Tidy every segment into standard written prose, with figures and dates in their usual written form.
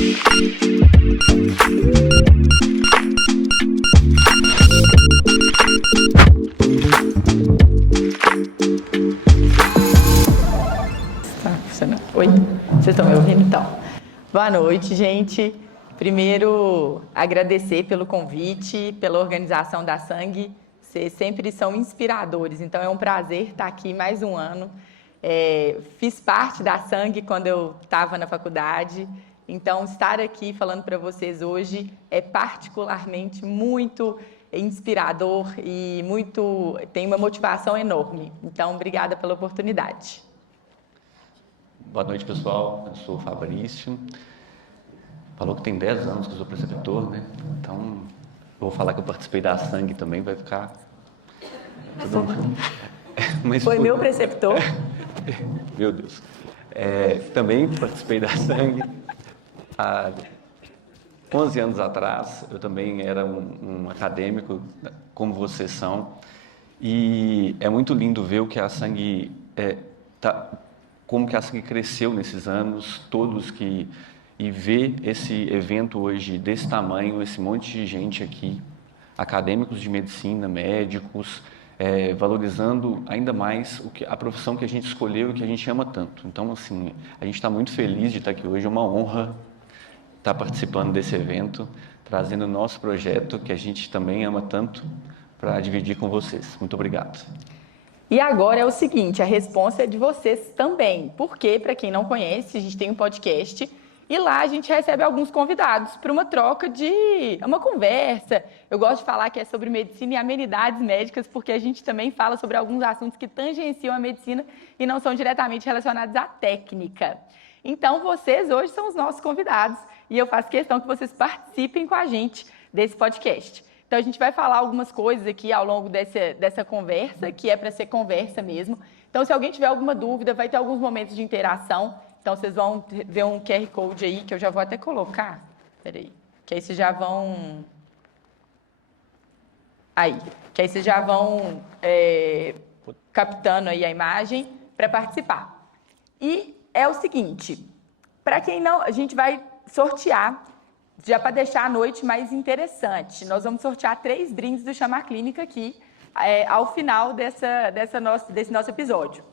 Oi, vocês estão me ouvindo? Então, boa noite, gente. Primeiro, agradecer pelo convite, pela organização da Sangue. Vocês sempre são inspiradores, então é um prazer estar aqui mais um ano. Fiz parte da Sangue quando eu estava na faculdade, então estar aqui falando para vocês hoje é particularmente muito inspirador e tem uma motivação enorme. Então, obrigada pela oportunidade. Boa noite, pessoal. Eu sou o Fabrício. Falou que tem 10 anos que eu sou preceptor, né? Então, vou falar que eu participei da Sangue também, vai ficar... Mas foi meu preceptor? Meu Deus. Também participei da Sangue. Há 11 anos atrás, eu também era um acadêmico, como vocês são. E é muito lindo ver o que a Sangue... como que a Sangue cresceu nesses anos todos e ver esse evento hoje desse tamanho, esse monte de gente aqui, acadêmicos de medicina, médicos, valorizando ainda mais a profissão que a gente escolheu e que a gente ama tanto. Então, assim, a gente está muito feliz de estar aqui hoje, é uma honra estar participando desse evento, trazendo o nosso projeto, que a gente também ama tanto, para dividir com vocês. Muito obrigado. E agora é o seguinte, a resposta é de vocês também, porque, para quem não conhece, a gente tem um podcast e lá a gente recebe alguns convidados para uma troca uma conversa. Eu gosto de falar que é sobre medicina e amenidades médicas, porque a gente também fala sobre alguns assuntos que tangenciam a medicina e não são diretamente relacionados à técnica. Então, vocês hoje são os nossos convidados e eu faço questão que vocês participem com a gente desse podcast. Então, a gente vai falar algumas coisas aqui ao longo dessa conversa, que é para ser conversa mesmo. Então, se alguém tiver alguma dúvida, vai ter alguns momentos de interação. Então, vocês vão ver um QR Code aí, que eu já vou até colocar. Peraí. Que aí vocês já vão... Que aí vocês já vão captando aí a imagem para participar. E é o seguinte, para quem não... A gente vai sortear... Já para deixar a noite mais interessante, nós vamos sortear 3 brindes do Chamar Clínica aqui, ao final desse nosso episódio.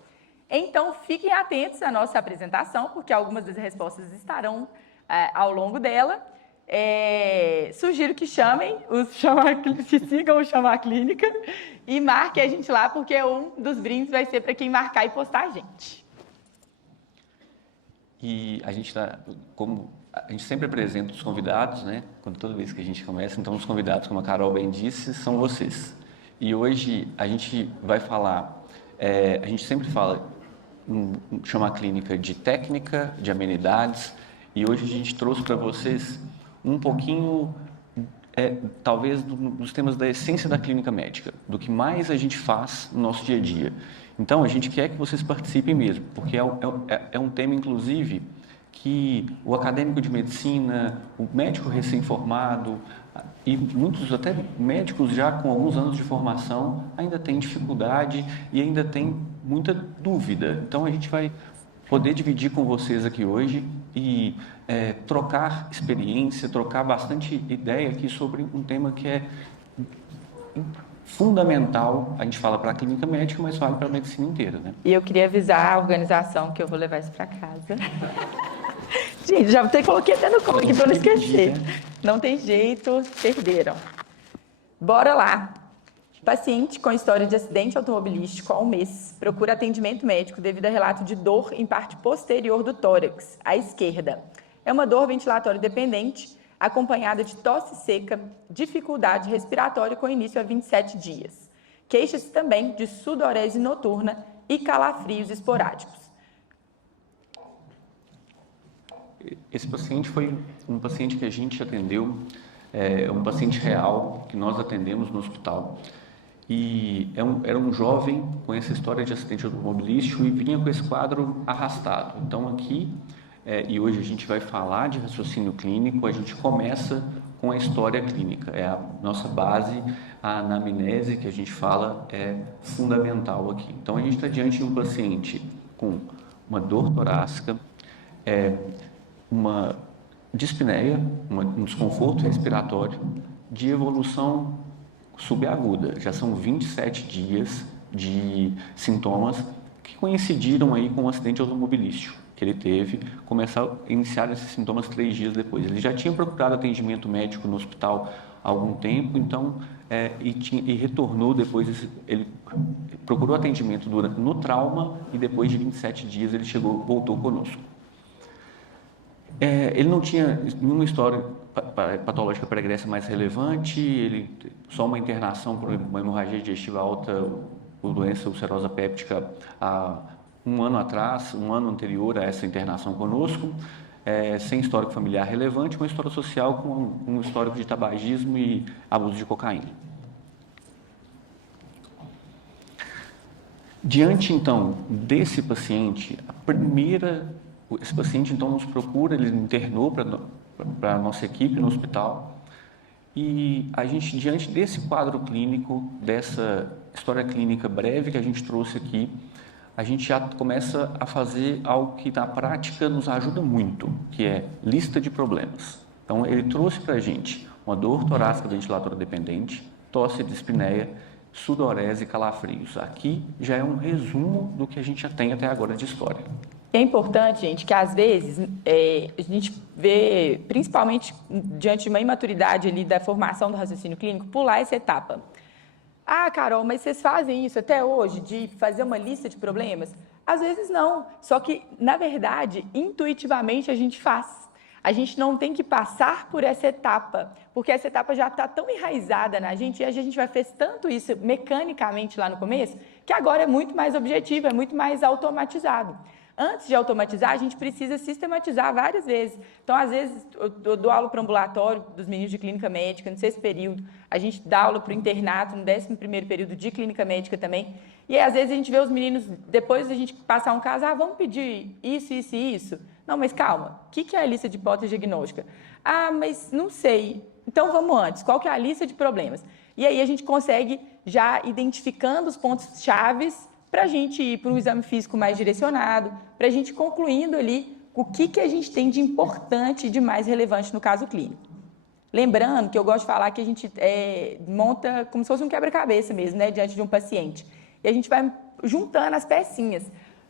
Então, fiquem atentos à nossa apresentação, porque algumas das respostas estarão ao longo dela. Sugiro que que sigam o Chamar Clínica e marquem a gente lá, porque um dos brindes vai ser para quem marcar e postar a gente. E a gente a gente sempre apresenta os convidados, né? Toda vez que a gente começa, então os convidados, como a Carol bem disse, são vocês. E hoje a gente vai falar, a gente sempre fala, chama a clínica de técnica, de amenidades, e hoje a gente trouxe para vocês um pouquinho, talvez, dos temas da essência da clínica médica, do que mais a gente faz no nosso dia a dia. Então, a gente quer que vocês participem mesmo, porque é um tema, inclusive, que o acadêmico de medicina, o médico recém-formado e muitos até médicos já com alguns anos de formação ainda têm dificuldade e ainda tem muita dúvida. Então a gente vai poder dividir com vocês aqui hoje e trocar experiência, trocar bastante ideia aqui sobre um tema que é fundamental, a gente fala para a clínica médica, mas vale para a medicina inteira, né? E eu queria avisar a organização que eu vou levar isso para casa. Gente, já até coloquei até no colo aqui para não esquecer. Não tem jeito, perderam. Bora lá. Paciente com história de acidente automobilístico há um mês procura atendimento médico devido a relato de dor em parte posterior do tórax, à esquerda. É uma dor ventilatória dependente, acompanhada de tosse seca, dificuldade respiratória com início a 27 dias. Queixa-se também de sudorese noturna e calafrios esporádicos. Esse paciente foi um paciente que a gente atendeu, um paciente real que nós atendemos no hospital. E era um jovem com essa história de acidente automobilístico e vinha com esse quadro arrastado. Então aqui, e hoje a gente vai falar de raciocínio clínico, a gente começa com a história clínica. É a nossa base, a anamnese que a gente fala é fundamental aqui. Então a gente está diante de um paciente com uma dor torácica, uma dispneia, um desconforto respiratório de evolução subaguda. Já são 27 dias de sintomas que coincidiram aí com o acidente automobilístico que ele teve, iniciar esses sintomas 3 dias depois. Ele já tinha procurado atendimento médico no hospital há algum tempo, então, e retornou depois, ele procurou atendimento no trauma e depois de 27 dias ele voltou conosco. Ele não tinha nenhuma história patológica pregressa mais relevante, só uma internação por uma hemorragia digestiva alta, por doença ulcerosa péptica, há um ano anterior a essa internação conosco, sem histórico familiar relevante, uma história social com um histórico de tabagismo e abuso de cocaína. Diante, então, desse paciente, esse paciente, então, nos procura, ele internou para a nossa equipe no hospital e a gente, diante desse quadro clínico, dessa história clínica breve que a gente trouxe aqui, a gente já começa a fazer algo que, na prática, nos ajuda muito, que é lista de problemas. Então, ele trouxe para a gente uma dor torácica ventiladora dependente, tosse, dispneia, sudorese e calafrios. Aqui já é um resumo do que a gente já tem até agora de história. É importante, gente, que às vezes a gente vê, principalmente diante de uma imaturidade ali da formação do raciocínio clínico, pular essa etapa. Ah, Carol, mas vocês fazem isso até hoje, de fazer uma lista de problemas? Às vezes não, só que, na verdade, intuitivamente a gente faz. A gente não tem que passar por essa etapa, porque essa etapa já está tão enraizada na gente, e a gente já fez tanto isso mecanicamente lá no começo, que agora é muito mais objetivo, é muito mais automatizado. Antes de automatizar, a gente precisa sistematizar várias vezes. Então, às vezes, eu dou aula para o ambulatório dos meninos de clínica médica, no 6º período. A gente dá aula para o internato, no 11º período de clínica médica também. E, às vezes, a gente vê os meninos, depois da gente passar um caso, vamos pedir isso, isso e isso. Não, mas calma, o que é a lista de hipótese diagnóstica? Ah, mas não sei. Então, vamos antes. Qual que é a lista de problemas? E aí, a gente consegue, já identificando os pontos chaves, para a gente ir para um exame físico mais direcionado, para a gente concluindo ali o que a gente tem de importante e de mais relevante no caso clínico. Lembrando que eu gosto de falar que a gente monta como se fosse um quebra-cabeça mesmo, né, diante de um paciente. E a gente vai juntando as pecinhas.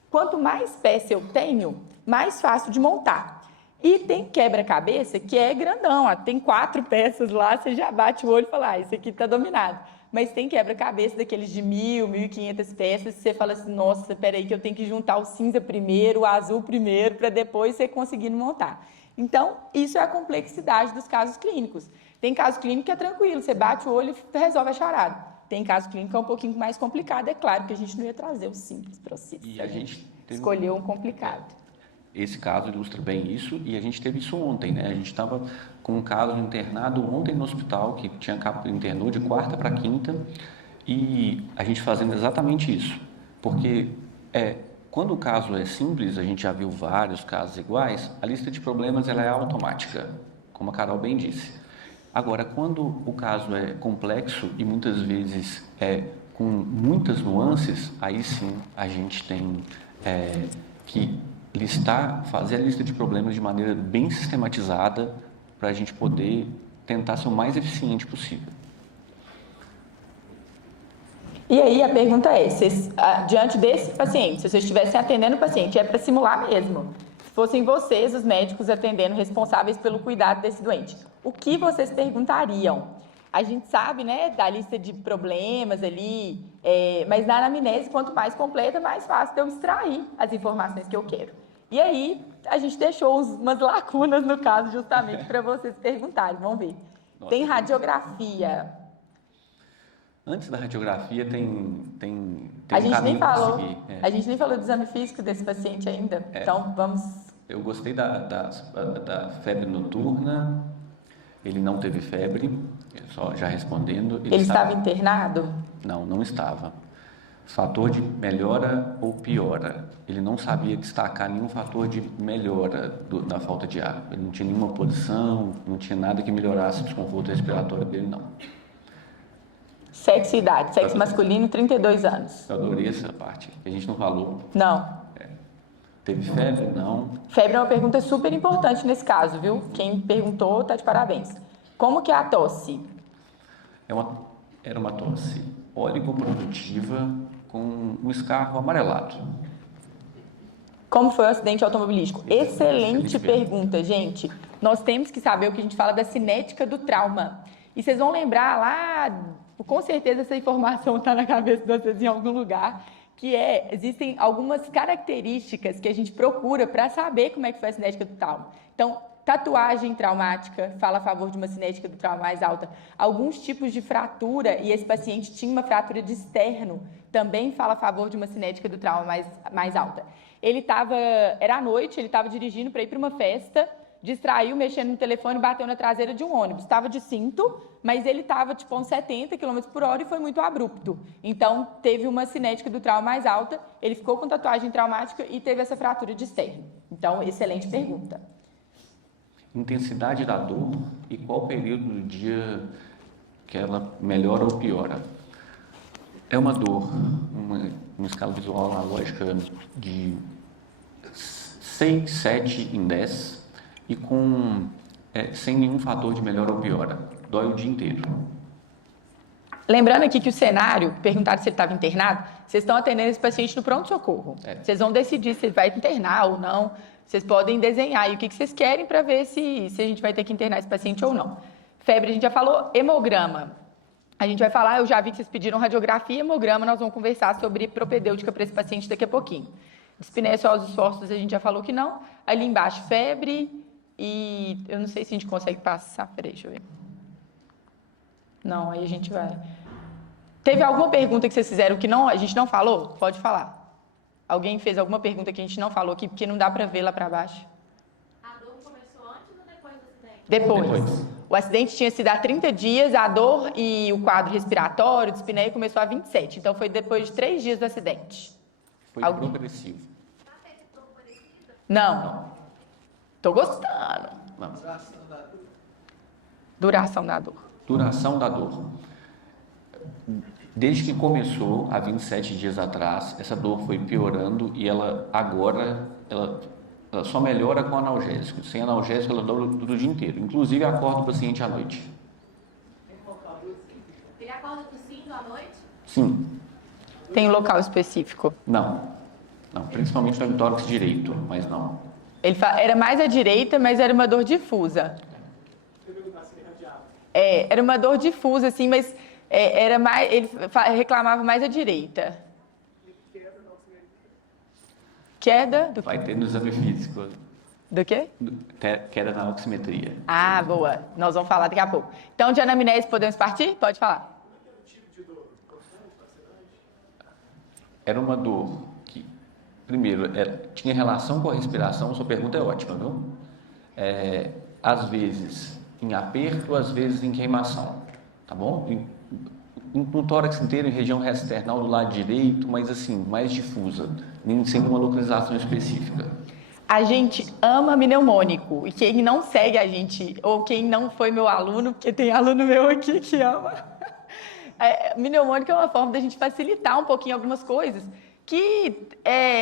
Quanto mais peça eu tenho, mais fácil de montar. E tem quebra-cabeça que é grandão, tem 4 peças lá, você já bate o olho e fala, isso aqui está dominado. Mas tem quebra-cabeça daqueles de 1.000, 1.500 peças, você fala assim, nossa, peraí que eu tenho que juntar o cinza primeiro, o azul primeiro, para depois você conseguir montar. Então, isso é a complexidade dos casos clínicos. Tem caso clínico que é tranquilo, você bate o olho e resolve a charada. Tem caso clínico que é um pouquinho mais complicado, é claro que a gente não ia trazer o simples para você. E a gente escolheu um complicado. Esse caso ilustra bem isso, e a gente teve isso ontem, né? A gente estava com um caso internado ontem no hospital, que internou de quarta para quinta, e a gente fazendo exatamente isso. Porque quando o caso é simples, a gente já viu vários casos iguais, a lista de problemas ela é automática, como a Carol bem disse. Agora, quando o caso é complexo e muitas vezes com muitas nuances, aí sim a gente tem que fazer a lista de problemas de maneira bem sistematizada para a gente poder tentar ser o mais eficiente possível. E aí a pergunta é, diante desse paciente, se vocês estivessem atendendo o paciente, é para simular mesmo, se fossem vocês, os médicos, atendendo, responsáveis pelo cuidado desse doente, o que vocês perguntariam? A gente sabe, né, da lista de problemas ali, mas na anamnese, quanto mais completa, mais fácil de eu extrair as informações que eu quero. E aí, a gente deixou umas lacunas no caso, justamente para vocês perguntarem. Vamos ver. Nossa, tem radiografia. Antes da radiografia, tem a gente nem falou. A gente nem falou do exame físico desse paciente ainda. Então, vamos... Eu gostei da febre noturna. Ele não teve febre, só já respondendo. Ele estava internado? Não, não estava. Fator de melhora ou piora. Ele não sabia destacar nenhum fator de melhora da falta de ar. Ele não tinha nenhuma posição, não tinha nada que melhorasse o desconforto respiratório dele, não. Sexo e idade. Sexo masculino, 32 anos. Eu adorei essa parte, que a gente não falou. Não. Teve febre? Não. Febre é uma pergunta super importante nesse caso, viu? Quem perguntou tá de parabéns. Como que é a tosse? Era uma tosse oligoprodutiva com um escarro amarelado. Como foi o acidente automobilístico? Excelente Excelente pergunta, gente. Nós temos que saber o que a gente fala da cinética do trauma. E vocês vão lembrar lá, com certeza essa informação está na cabeça de vocês em algum lugar, existem algumas características que a gente procura para saber como é que foi a cinética do trauma. Então, tatuagem traumática fala a favor de uma cinética do trauma mais alta. Alguns tipos de fratura, e esse paciente tinha uma fratura de externo, também fala a favor de uma cinética do trauma mais alta. Era à noite, ele estava dirigindo para ir para uma festa, distraiu, mexendo no telefone, bateu na traseira de um ônibus. Estava de cinto, mas ele estava tipo uns 70 km por hora e foi muito abrupto. Então, teve uma cinética do trauma mais alta, ele ficou com tatuagem traumática e teve essa fratura de externo. Então, excelente pergunta. Intensidade da dor e qual período do dia que ela melhora ou piora? É uma dor, uma escala visual analógica de 6, 7 em 10 e sem nenhum fator de melhora ou piora. Dói o dia inteiro. Lembrando aqui que o cenário, perguntaram se ele estava internado, vocês estão atendendo esse paciente no pronto-socorro. Vocês vão decidir se ele vai internar ou não. Vocês podem desenhar aí o que vocês querem para ver se a gente vai ter que internar esse paciente ou não. Febre, a gente já falou. Hemograma. A gente vai falar, eu já vi que vocês pediram radiografia e hemograma, nós vamos conversar sobre propedêutica para esse paciente daqui a pouquinho. Dispneia ossos esforços, a gente já falou que não. Ali embaixo, febre e... eu não sei se a gente consegue passar, peraí, deixa eu ver. Não, aí a gente vai... Teve alguma pergunta que vocês fizeram que a gente não falou? Pode falar. Alguém fez alguma pergunta que a gente não falou aqui, porque não dá para ver lá para baixo? A dor começou antes ou depois do acidente? Depois. O acidente tinha sido há 30 dias, a dor e o quadro respiratório, de dispneia, começou há 27. Então, foi depois de 3 dias do acidente. Foi progressivo. Já teve dor parecida? Não. Tô gostando. Não. Duração da dor. Duração da dor. Desde que começou, há 27 dias atrás, essa dor foi piorando e ela só melhora com analgésico. Sem analgésico, ela dura o dia inteiro. Inclusive, acorda o paciente à noite. Ele acorda tossindo à noite? Sim. Tem um local específico? Não, principalmente no abdômen direito, mas não. Era mais à direita, mas era uma dor difusa. Era uma dor difusa, assim, mas ele reclamava mais à direita. Queda? Vai ter no exame físico. Do quê? Queda na oximetria. Ah, boa. Nós vamos falar daqui a pouco. Então, de anamnese, podemos partir? Pode falar. Era uma dor que, primeiro, tinha relação com a respiração. Sua pergunta é ótima, viu? Às vezes em aperto, às vezes em queimação, tá bom? No tórax inteiro, em região external do lado direito, mas assim, mais difusa, nem sempre uma localização específica. A gente ama mnemônico, e quem não segue a gente, ou quem não foi meu aluno, porque tem aluno meu aqui que ama, mnemônico é uma forma da gente facilitar um pouquinho algumas coisas que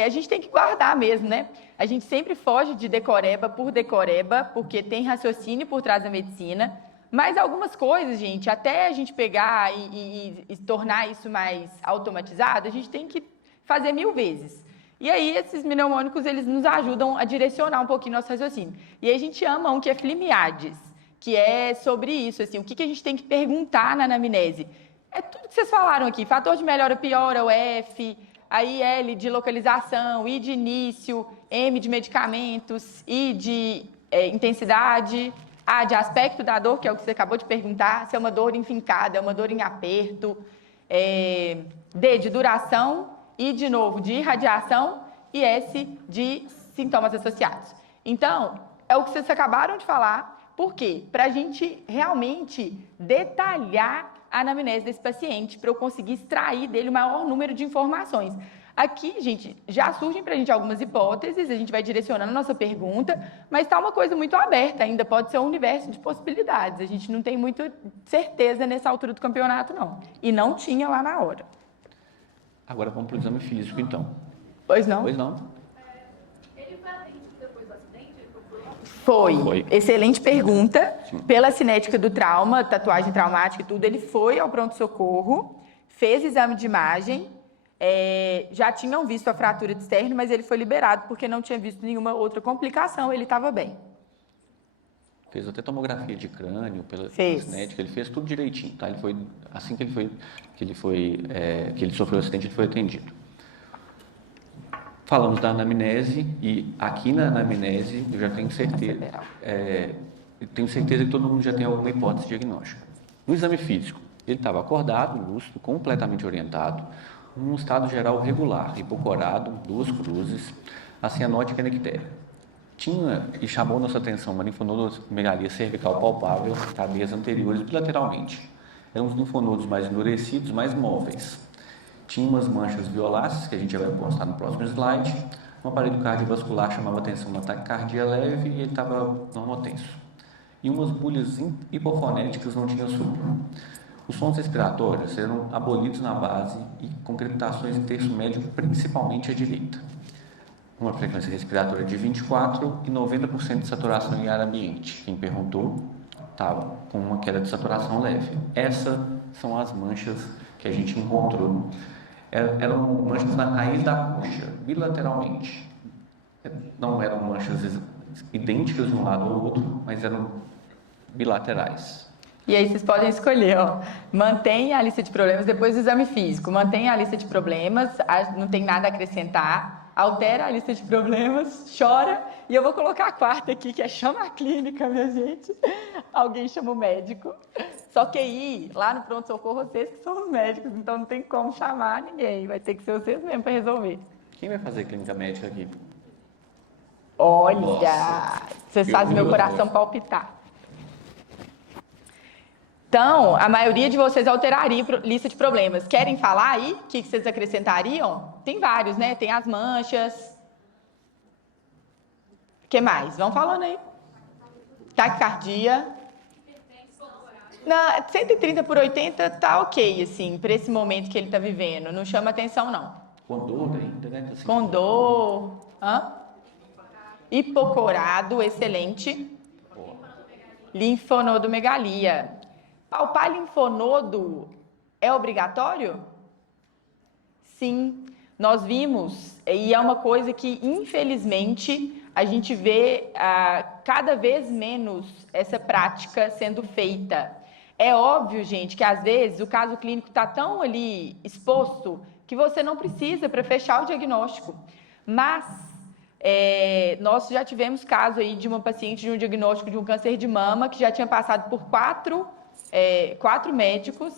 a gente tem que guardar mesmo, né? A gente sempre foge de decoreba por decoreba, porque tem raciocínio por trás da medicina, mas algumas coisas, gente, até a gente pegar e tornar isso mais automatizado, a gente tem que fazer 1000 vezes. E aí, esses mnemônicos, eles nos ajudam a direcionar um pouquinho nosso raciocínio. E aí, a gente ama um que é Flimiades, que é sobre isso, assim, o que a gente tem que perguntar na anamnese. É tudo que vocês falaram aqui, fator de melhora ou piora, o F, aí L de localização, I de início, M de medicamentos, I de intensidade, A de aspecto da dor, que é o que você acabou de perguntar, se é uma dor enfincada, é uma dor em aperto, D de duração, I de novo de irradiação e S de sintomas associados. Então, é o que vocês acabaram de falar. Por quê? Para a gente realmente detalhar a anamnese desse paciente, para eu conseguir extrair dele o maior número de informações. Aqui, gente, já surgem para a gente algumas hipóteses, a gente vai direcionando a nossa pergunta, mas está uma coisa muito aberta ainda, pode ser um universo de possibilidades. A gente não tem muita certeza nessa altura do campeonato, não. E não tinha lá na hora. Agora vamos para o exame físico, então. Pois não? Ele Foi. Excelente pergunta. Sim. Pela cinética do trauma, tatuagem traumática e tudo, ele foi ao pronto-socorro, fez exame de imagem, já tinham visto a fratura de externo, mas ele foi liberado porque não tinha visto nenhuma outra complicação, ele estava bem. Fez até tomografia de crânio pela Fez. cinética, ele fez tudo direitinho, tá? Ele foi, assim que ele sofreu o acidente, ele foi atendido. Falamos da anamnese e aqui na anamnese eu já tenho certeza que todo mundo já tem alguma hipótese diagnóstica. No exame físico, ele estava acordado, lúcido, completamente orientado, um estado geral regular, hipocorado, 2 cruzes, a cianótica e nectéria. Tinha e chamou nossa atenção uma linfonodomegalia cervical palpável, cadeias anteriores bilateralmente. Eram os linfonodos mais endurecidos, mais móveis. Tinha umas manchas violáceas, que a gente já vai mostrar no próximo slide. Um aparelho cardiovascular chamava atenção, uma taquicardia leve e ele estava normotenso. E umas bolhas hipofonéticas não tinham sopro. Os sons respiratórios eram abolidos na base e com crepitações em terço médio, principalmente à direita. Uma frequência respiratória de 24 e 90% de saturação em ar ambiente. Quem perguntou estava com uma queda de saturação leve. Essas são as manchas que a gente encontrou. Eram manchas na raiz da coxa, bilateralmente. Não eram manchas idênticas de um lado ao outro, mas eram bilaterais. E aí vocês podem escolher, ó, mantenha a lista de problemas depois do exame físico, mantenha a lista de problemas, não tem nada a acrescentar, altera a lista de problemas, chora, e eu vou colocar a quarta aqui, que é chama a clínica, minha gente. Alguém chama o médico. Só que aí, lá no pronto-socorro, vocês que são os médicos, então não tem como chamar ninguém, vai ter que ser vocês mesmos para resolver. Quem vai fazer clínica médica aqui? Olha, Nossa, vocês fazem meu coração palpitar. Então, a maioria de vocês alteraria lista de problemas. Querem falar aí? O que vocês acrescentariam? Tem vários, né? Tem as manchas. O que mais? Vão falando aí. Taquicardia. Na 130/80 tá ok, assim, para esse momento que ele tá vivendo. Não chama atenção, não. Com dor ainda, né? Assim, com dor. Hipocorado, excelente. Linfonodomegalia. Palpar linfonodo é obrigatório? Sim, nós vimos, e é uma coisa que, infelizmente, a gente vê cada vez menos essa prática sendo feita. É óbvio, gente, que às vezes o caso clínico está tão ali exposto que você não precisa para fechar o diagnóstico. Mas nós já tivemos caso aí de uma paciente de um diagnóstico de um câncer de mama que já tinha passado por quatro médicos,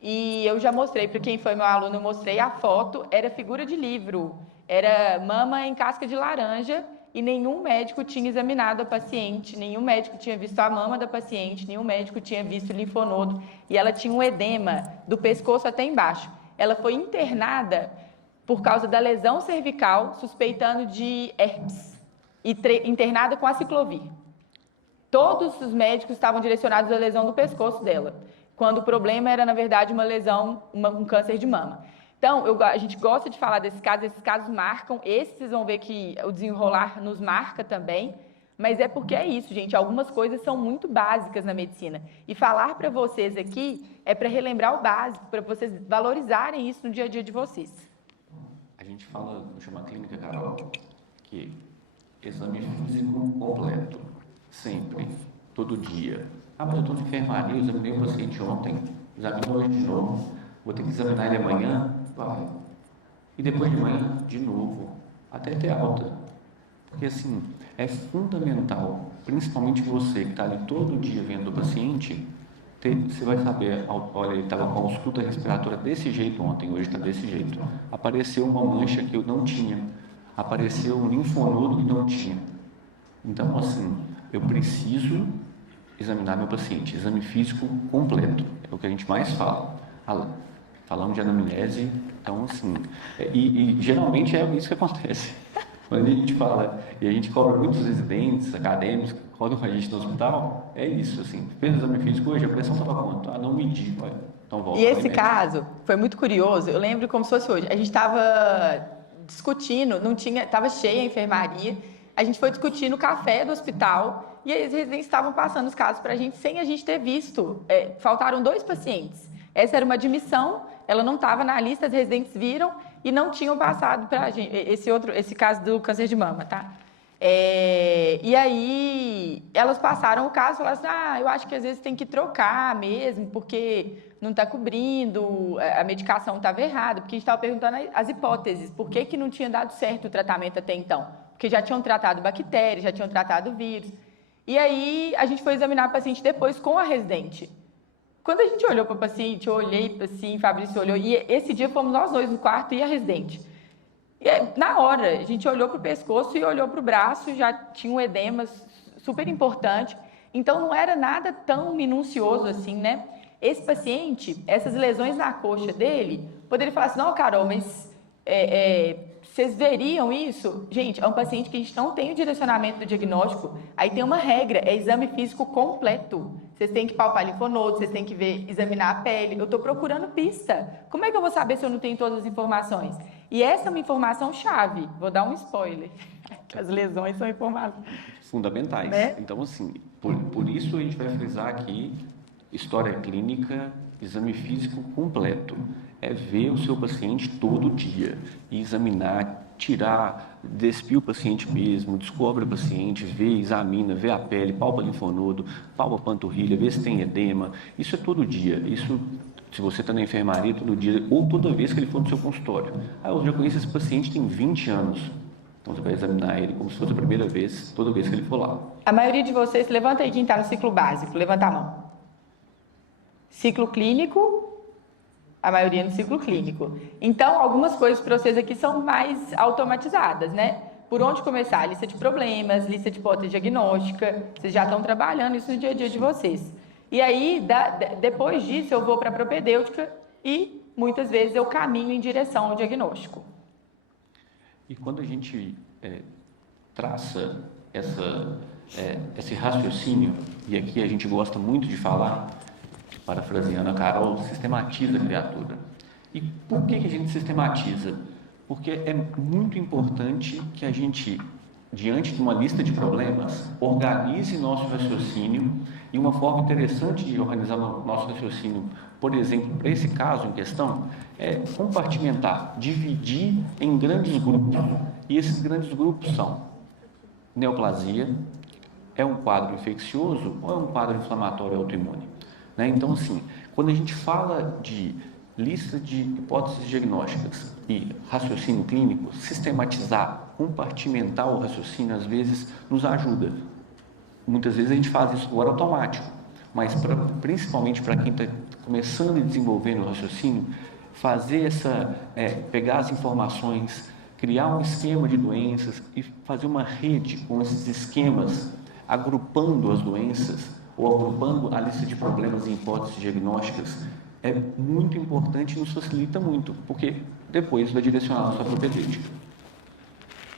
e eu já mostrei, para quem foi meu aluno, eu mostrei a foto, era figura de livro, era mama em casca de laranja, e nenhum médico tinha examinado a paciente, nenhum médico tinha visto a mama da paciente, nenhum médico tinha visto o linfonodo, e ela tinha um edema do pescoço até embaixo. Ela foi internada por causa da lesão cervical, suspeitando de herpes, e internada com aciclovir. Todos os médicos estavam direcionados à lesão do pescoço dela, quando o problema era, na verdade, uma lesão, um câncer de mama. Então, a gente gosta de falar desses casos marcam, esses vocês vão ver que o desenrolar nos marca também, mas é porque é isso, gente, algumas coisas são muito básicas na medicina. E falar para vocês aqui é para relembrar o básico, para vocês valorizarem isso no dia a dia de vocês. A gente fala, chama clínica, Carol, que exame físico completo. Sempre, todo dia. Mas eu estou de enfermaria, eu examinei o paciente ontem, examino hoje de novo, vou ter que examinar ele amanhã, vai. E depois de manhã, de novo, até ter alta. Porque assim, é fundamental, principalmente você que está ali todo dia vendo o paciente, você vai saber, olha, ele estava com a ausculta respiratória desse jeito ontem, hoje está desse jeito. Apareceu uma mancha que eu não tinha, apareceu um linfonodo que não tinha. Então, assim, eu preciso examinar meu paciente, exame físico completo, é o que a gente mais fala. Falamos de anamnese, então assim, e geralmente é isso que acontece. Quando a gente fala, e a gente cobra muitos residentes, acadêmicos, que rodam com a gente no hospital, é isso, assim, fez o exame físico hoje, a pressão estava quanto? Não medi, então volta. E esse caso foi muito curioso, eu lembro como se fosse hoje, a gente estava discutindo, estava cheia a enfermaria, a gente foi discutir no café do hospital e aí os residentes estavam passando os casos para a gente sem a gente ter visto. Faltaram 2 pacientes. Essa era uma admissão, ela não estava na lista, os residentes viram e não tinham passado para a gente. Esse caso do câncer de mama, tá? E aí elas passaram o caso e falaram assim, eu acho que às vezes tem que trocar mesmo, porque não está cobrindo, a medicação estava errada, porque a gente estava perguntando as hipóteses, por que não tinha dado certo o tratamento até então? Porque já tinham tratado bactérias, já tinham tratado vírus. E aí a gente foi examinar a paciente depois com a residente. Quando a gente olhou para a paciente, eu olhei assim, Fabrício olhou, e esse dia fomos nós 2 no quarto e a residente. E na hora, a gente olhou para o pescoço e olhou para o braço, já tinha um edema super importante. Então, não era nada tão minucioso assim, né? Esse paciente, essas lesões na coxa dele, poderia falar assim, não, Carol, mas vocês veriam isso? Gente, é um paciente que a gente não tem o direcionamento do diagnóstico. Aí tem uma regra, é exame físico completo. Vocês têm que palpar linfonodo, vocês têm que examinar a pele. Eu estou procurando pista. Como é que eu vou saber se eu não tenho todas as informações? E essa é uma informação chave. Vou dar um spoiler. As lesões são informações fundamentais. Né? Então, assim, por isso a gente vai frisar aqui história clínica, exame físico completo. É ver o seu paciente todo dia e examinar, tirar, despir o paciente mesmo, descobre o paciente, vê, examina, vê a pele, palpa linfonodo, palpa a panturrilha, vê se tem edema. Isso é todo dia. Isso, se você está na enfermaria todo dia ou toda vez que ele for no seu consultório. Eu já conheço esse paciente tem 20 anos. Então você vai examinar ele como se fosse a primeira vez, toda vez que ele for lá. A maioria de vocês, levanta aí quem está no ciclo básico, levanta a mão. Ciclo clínico, a maioria no ciclo clínico. Então, algumas coisas para vocês aqui são mais automatizadas, né? Por onde começar? Lista de problemas, lista de hipótese diagnóstica, vocês já estão trabalhando isso no dia a dia de vocês. E aí, depois disso, eu vou para a propedêutica e, muitas vezes, eu caminho em direção ao diagnóstico. E quando a gente traça esse raciocínio, e aqui a gente gosta muito de falar, parafraseando a Carol, sistematiza a criatura. E por que a gente sistematiza? Porque é muito importante que a gente, diante de uma lista de problemas, organize nosso raciocínio. E uma forma interessante de organizar nosso raciocínio, por exemplo, para esse caso em questão, é compartimentar, dividir em grandes grupos. E esses grandes grupos são neoplasia, é um quadro infeccioso ou é um quadro inflamatório autoimune? Né? Então, assim, quando a gente fala de lista de hipóteses diagnósticas e raciocínio clínico, sistematizar, compartimentar o raciocínio, às vezes, nos ajuda. Muitas vezes a gente faz isso agora automático, mas principalmente para quem está começando e desenvolvendo o raciocínio, fazer pegar as informações, criar um esquema de doenças e fazer uma rede com esses esquemas, agrupando as doenças ou agrupando a lista de problemas e hipóteses diagnósticas, é muito importante e nos facilita muito, porque depois vai direcionar a sua propedêutica.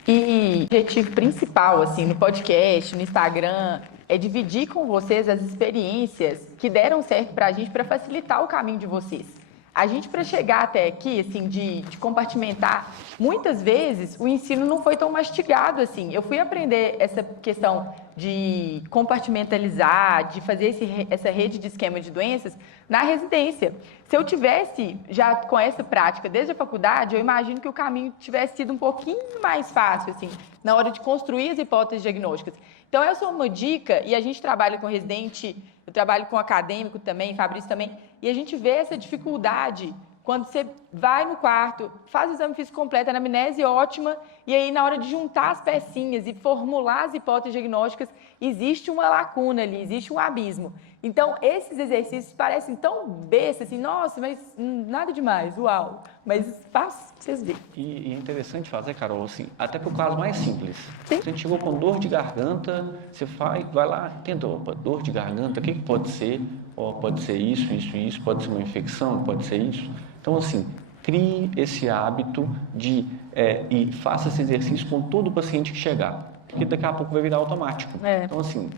E o objetivo principal, assim, no podcast, no Instagram, é dividir com vocês as experiências que deram certo para a gente, para facilitar o caminho de vocês. A gente, para chegar até aqui, assim, de compartimentar, muitas vezes o ensino não foi tão mastigado, assim. Eu fui aprender essa questão de compartimentalizar, de fazer essa rede de esquema de doenças na residência. Se eu tivesse já com essa prática desde a faculdade, eu imagino que o caminho tivesse sido um pouquinho mais fácil, assim, na hora de construir as hipóteses diagnósticas. Então, essa é uma dica, e a gente trabalha com residente, eu trabalho com acadêmico também, Fabrício também, e a gente vê essa dificuldade quando você vai no quarto, faz o exame físico completo, a anamnese ótima, e aí na hora de juntar as pecinhas e formular as hipóteses diagnósticas, existe uma lacuna ali, existe um abismo. Então, esses exercícios parecem tão bestas, assim, nossa, mas nada demais, uau. Mas faz pra vocês verem. E é interessante fazer, Carol, assim, até para o caso mais simples. Sim. Você chegou com dor de garganta, você vai lá, tenta, opa, dor de garganta, o que pode ser? Pode ser isso, pode ser uma infecção, pode ser isso. Então, assim, crie esse hábito e faça esse exercício com todo paciente que chegar, porque daqui a pouco vai virar automático. Então, assim,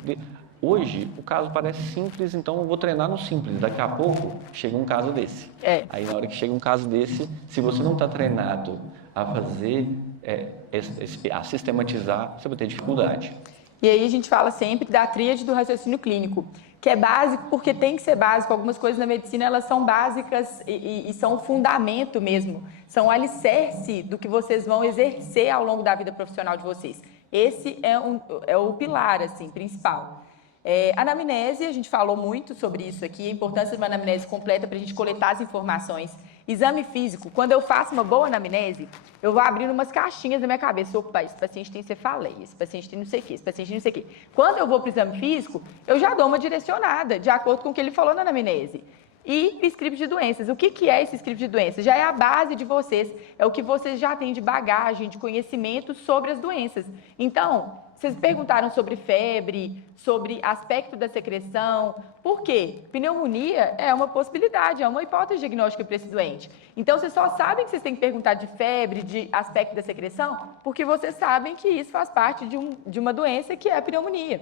hoje o caso parece simples, então eu vou treinar no simples. Daqui a pouco chega um caso desse. Aí, na hora que chega um caso desse, se você não está treinado a fazer a sistematizar, você vai ter dificuldade. E aí a gente fala sempre da tríade do raciocínio clínico, que é básico porque tem que ser básico. Algumas coisas na medicina, elas são básicas e são fundamento mesmo, são alicerce do que vocês vão exercer ao longo da vida profissional de vocês. Esse é o pilar, assim, principal. Anamnese, a gente falou muito sobre isso aqui, a importância de uma anamnese completa para a gente coletar as informações. Exame físico, quando eu faço uma boa anamnese, eu vou abrindo umas caixinhas na minha cabeça. Opa, esse paciente tem cefaleia, esse paciente tem não sei o quê, esse paciente tem não sei o quê. Quando eu vou para o exame físico, eu já dou uma direcionada, de acordo com o que ele falou na anamnese. E script de doenças. O que é esse script de doenças? Já é a base de vocês, é o que vocês já têm de bagagem, de conhecimento sobre as doenças. Então, vocês perguntaram sobre febre, sobre aspecto da secreção. Por quê? Pneumonia é uma possibilidade, é uma hipótese diagnóstica para esse doente. Então, vocês só sabem que vocês têm que perguntar de febre, de aspecto da secreção, porque vocês sabem que isso faz parte de uma doença que é a pneumonia.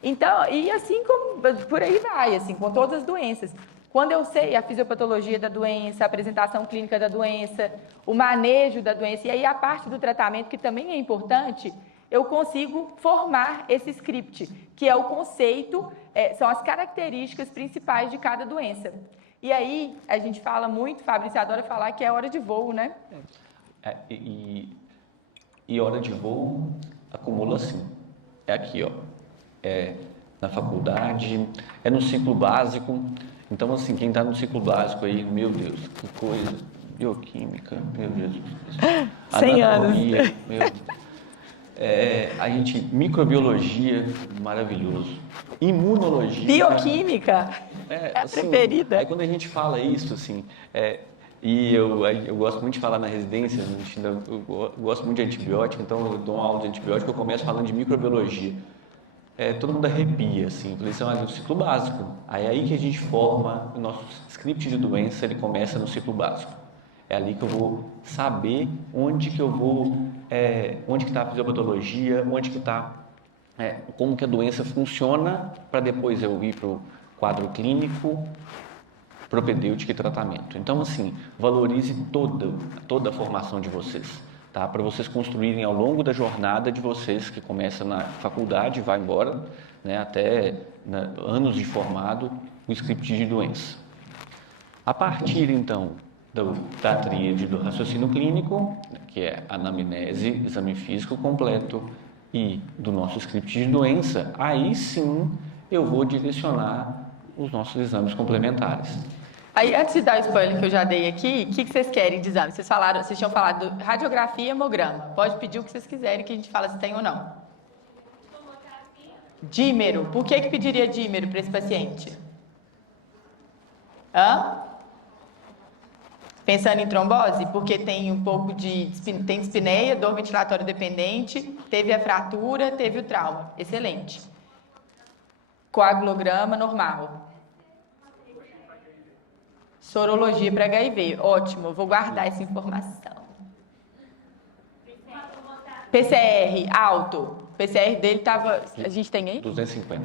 Então, e assim como por aí vai, assim, com todas as doenças. Quando eu sei a fisiopatologia da doença, a apresentação clínica da doença, o manejo da doença, e aí a parte do tratamento, que também é importante, eu consigo formar esse script, que é o conceito, são as características principais de cada doença. E aí, a gente fala muito, Fabrício adora falar que é hora de voo, né? E hora de voo acumula assim. É aqui, ó. É na faculdade, é no ciclo básico. Então, assim, quem está no ciclo básico aí, meu Deus, que coisa, bioquímica, meu Deus. 100 anos. Meu Deus. A gente, microbiologia, maravilhoso. Imunologia. Bioquímica, a assim, preferida. Aí quando a gente fala isso, assim, e eu gosto muito de falar na residência, eu gosto muito de antibiótico, então eu dou uma aula de antibiótico, eu começo falando de microbiologia. Todo mundo arrepia, assim, falei assim, olha, o ciclo básico. Aí é aí que a gente forma o nosso script de doença, ele começa no ciclo básico. É ali que eu vou saber onde que eu vou, onde que está a fisiopatologia, onde que está, como que a doença funciona, para depois eu ir para o quadro clínico, propedêutico e tratamento. Então, assim, valorize toda a formação de vocês. Tá? Para vocês construírem ao longo da jornada de vocês, que começa na faculdade e vai embora, né, até anos de formado, o script de doença. A partir, então, da tríade do raciocínio clínico, que é anamnese, exame físico completo, e do nosso script de doença, aí sim eu vou direcionar os nossos exames complementares. Aí, antes de dar o spoiler que eu já dei aqui, o que vocês querem de exame? Vocês tinham falado de radiografia e hemograma. Pode pedir o que vocês quiserem que a gente fala se tem ou não. Dímero. Por que pediria dímero para esse paciente? Pensando em trombose? Porque tem um pouco tem dispneia, dor ventilatória dependente, teve a fratura, teve o trauma. Excelente. Coagulograma normal. Sorologia para HIV. Ótimo, vou guardar essa informação. PCR, alto. O PCR dele estava... A gente tem aí? 250.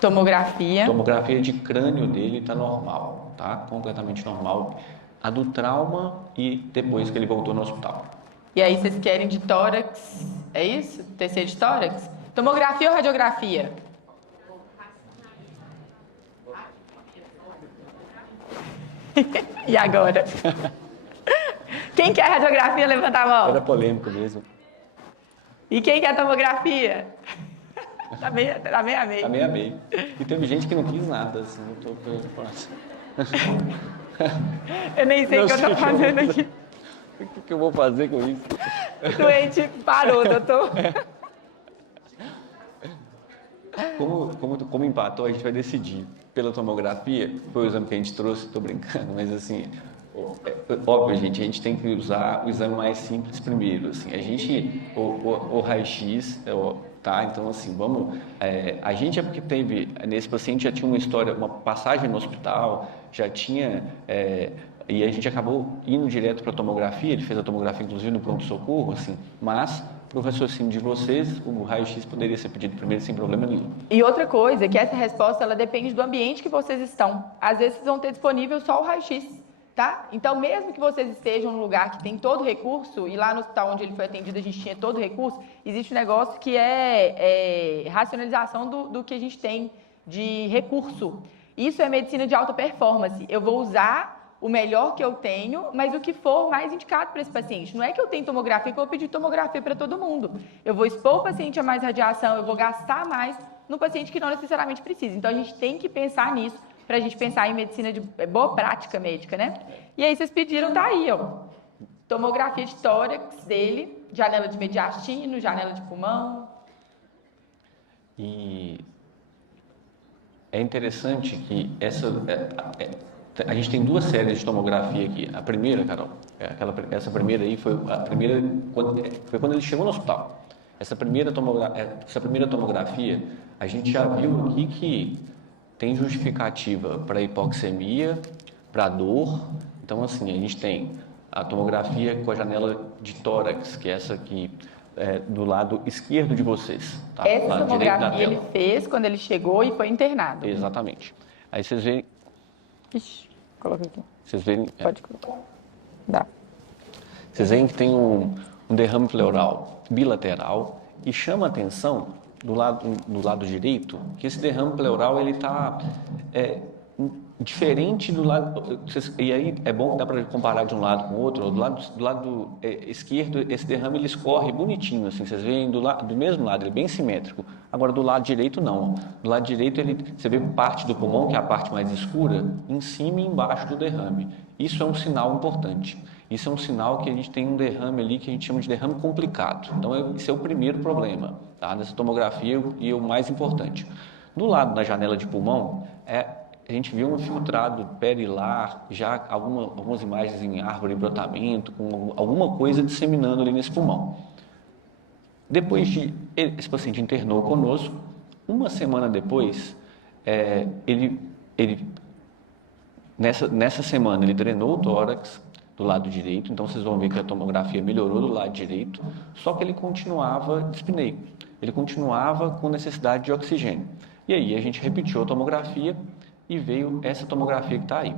Tomografia. Tomografia de crânio dele está normal, tá? Completamente normal. A do trauma e depois que ele voltou no hospital. E aí vocês querem de tórax, é isso? TC de tórax? Tomografia ou radiografia? E agora? Quem quer radiografia, levanta a mão. Era polêmico mesmo. E quem quer tomografia? Tá meio a meio. Tá meio a meio. E teve gente que não quis nada, assim, eu tô Eu nem sei o que eu tô fazendo aqui. O que eu vou fazer com isso? O doente parou, doutor. Como empatou, a gente vai decidir pela tomografia. Foi o exame que a gente trouxe, tô brincando, mas assim, óbvio, gente, a gente tem que usar o exame mais simples primeiro, assim, o raio-x, tá? Então, assim, a gente é porque nesse paciente já tinha uma história, uma passagem no hospital, já tinha, e a gente acabou indo direto para a tomografia, ele fez a tomografia, inclusive, no pronto-socorro, assim, mas para o raciocínio de vocês, o raio-x poderia ser pedido primeiro sem problema nenhum. E outra coisa, que essa resposta, ela depende do ambiente que vocês estão. Às vezes, vocês vão ter disponível só o raio-x. tá? Então, mesmo que vocês estejam num lugar que tem todo o recurso, e lá no hospital onde ele foi atendido a gente tinha todo o recurso, existe um negócio que é racionalização do que a gente tem de recurso. Isso é medicina de alta performance. Eu vou usar o melhor que eu tenho, mas o que for mais indicado para esse paciente. Não é que eu tenho tomografia que eu vou pedir tomografia para todo mundo. Eu vou expor o paciente a mais radiação, eu vou gastar mais no paciente que não necessariamente precisa. Então, a gente tem que pensar nisso, para a gente pensar em medicina de boa prática médica, né? E aí vocês pediram, tá aí, ó. Tomografia de tórax dele, janela de mediastino, janela de pulmão. E é interessante que a gente tem duas séries de tomografia aqui. A primeira, Carol, essa primeira aí foi quando ele chegou no hospital. Essa primeira tomografia, a gente já viu aqui que tem justificativa para hipoxemia, para dor. Então, assim, a gente tem a tomografia com a janela de tórax, que é essa aqui, do lado esquerdo de vocês. Tá? Essa tomografia ele fez quando ele chegou e foi internado. Exatamente. Aí vocês veem... Ixi, coloca aqui. Vocês veem... Pode colocar. Dá. Vocês veem que tem um derrame pleural bilateral e chama a atenção do lado direito que esse derrame pleural ele está diferente do lado, e aí é bom que dá para comparar de um lado com o outro. Do lado esquerdo esse derrame ele escorre bonitinho, assim, vocês veem do mesmo lado, ele é bem simétrico. Agora do lado direito não. Do lado direito você vê parte do pulmão, que é a parte mais escura, em cima e embaixo do derrame. Isso é um sinal importante. Isso é um sinal que a gente tem um derrame ali que a gente chama de derrame complicado. Então esse é o primeiro problema, tá? Nessa tomografia e o mais importante. Do lado da janela de pulmão a gente viu um filtrado perilar, já algumas imagens em árvore de brotamento, com alguma coisa disseminando ali nesse pulmão. Depois esse paciente internou conosco, uma semana depois, nessa semana ele drenou o tórax do lado direito, então vocês vão ver que a tomografia melhorou do lado direito, só que ele continuava dispneico, ele continuava com necessidade de oxigênio. E aí a gente repetiu a tomografia e veio essa tomografia que está aí.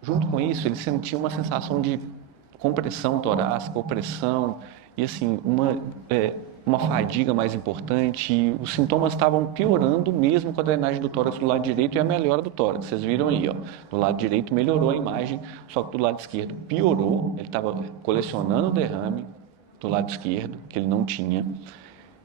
Junto com isso, ele sentiu uma sensação de compressão torácica, opressão e assim, uma fadiga mais importante. E os sintomas estavam piorando mesmo com a drenagem do tórax do lado direito e a melhora do tórax. Vocês viram aí, ó, do lado direito melhorou a imagem, só que do lado esquerdo piorou. Ele estava colecionando o derrame do lado esquerdo, que ele não tinha.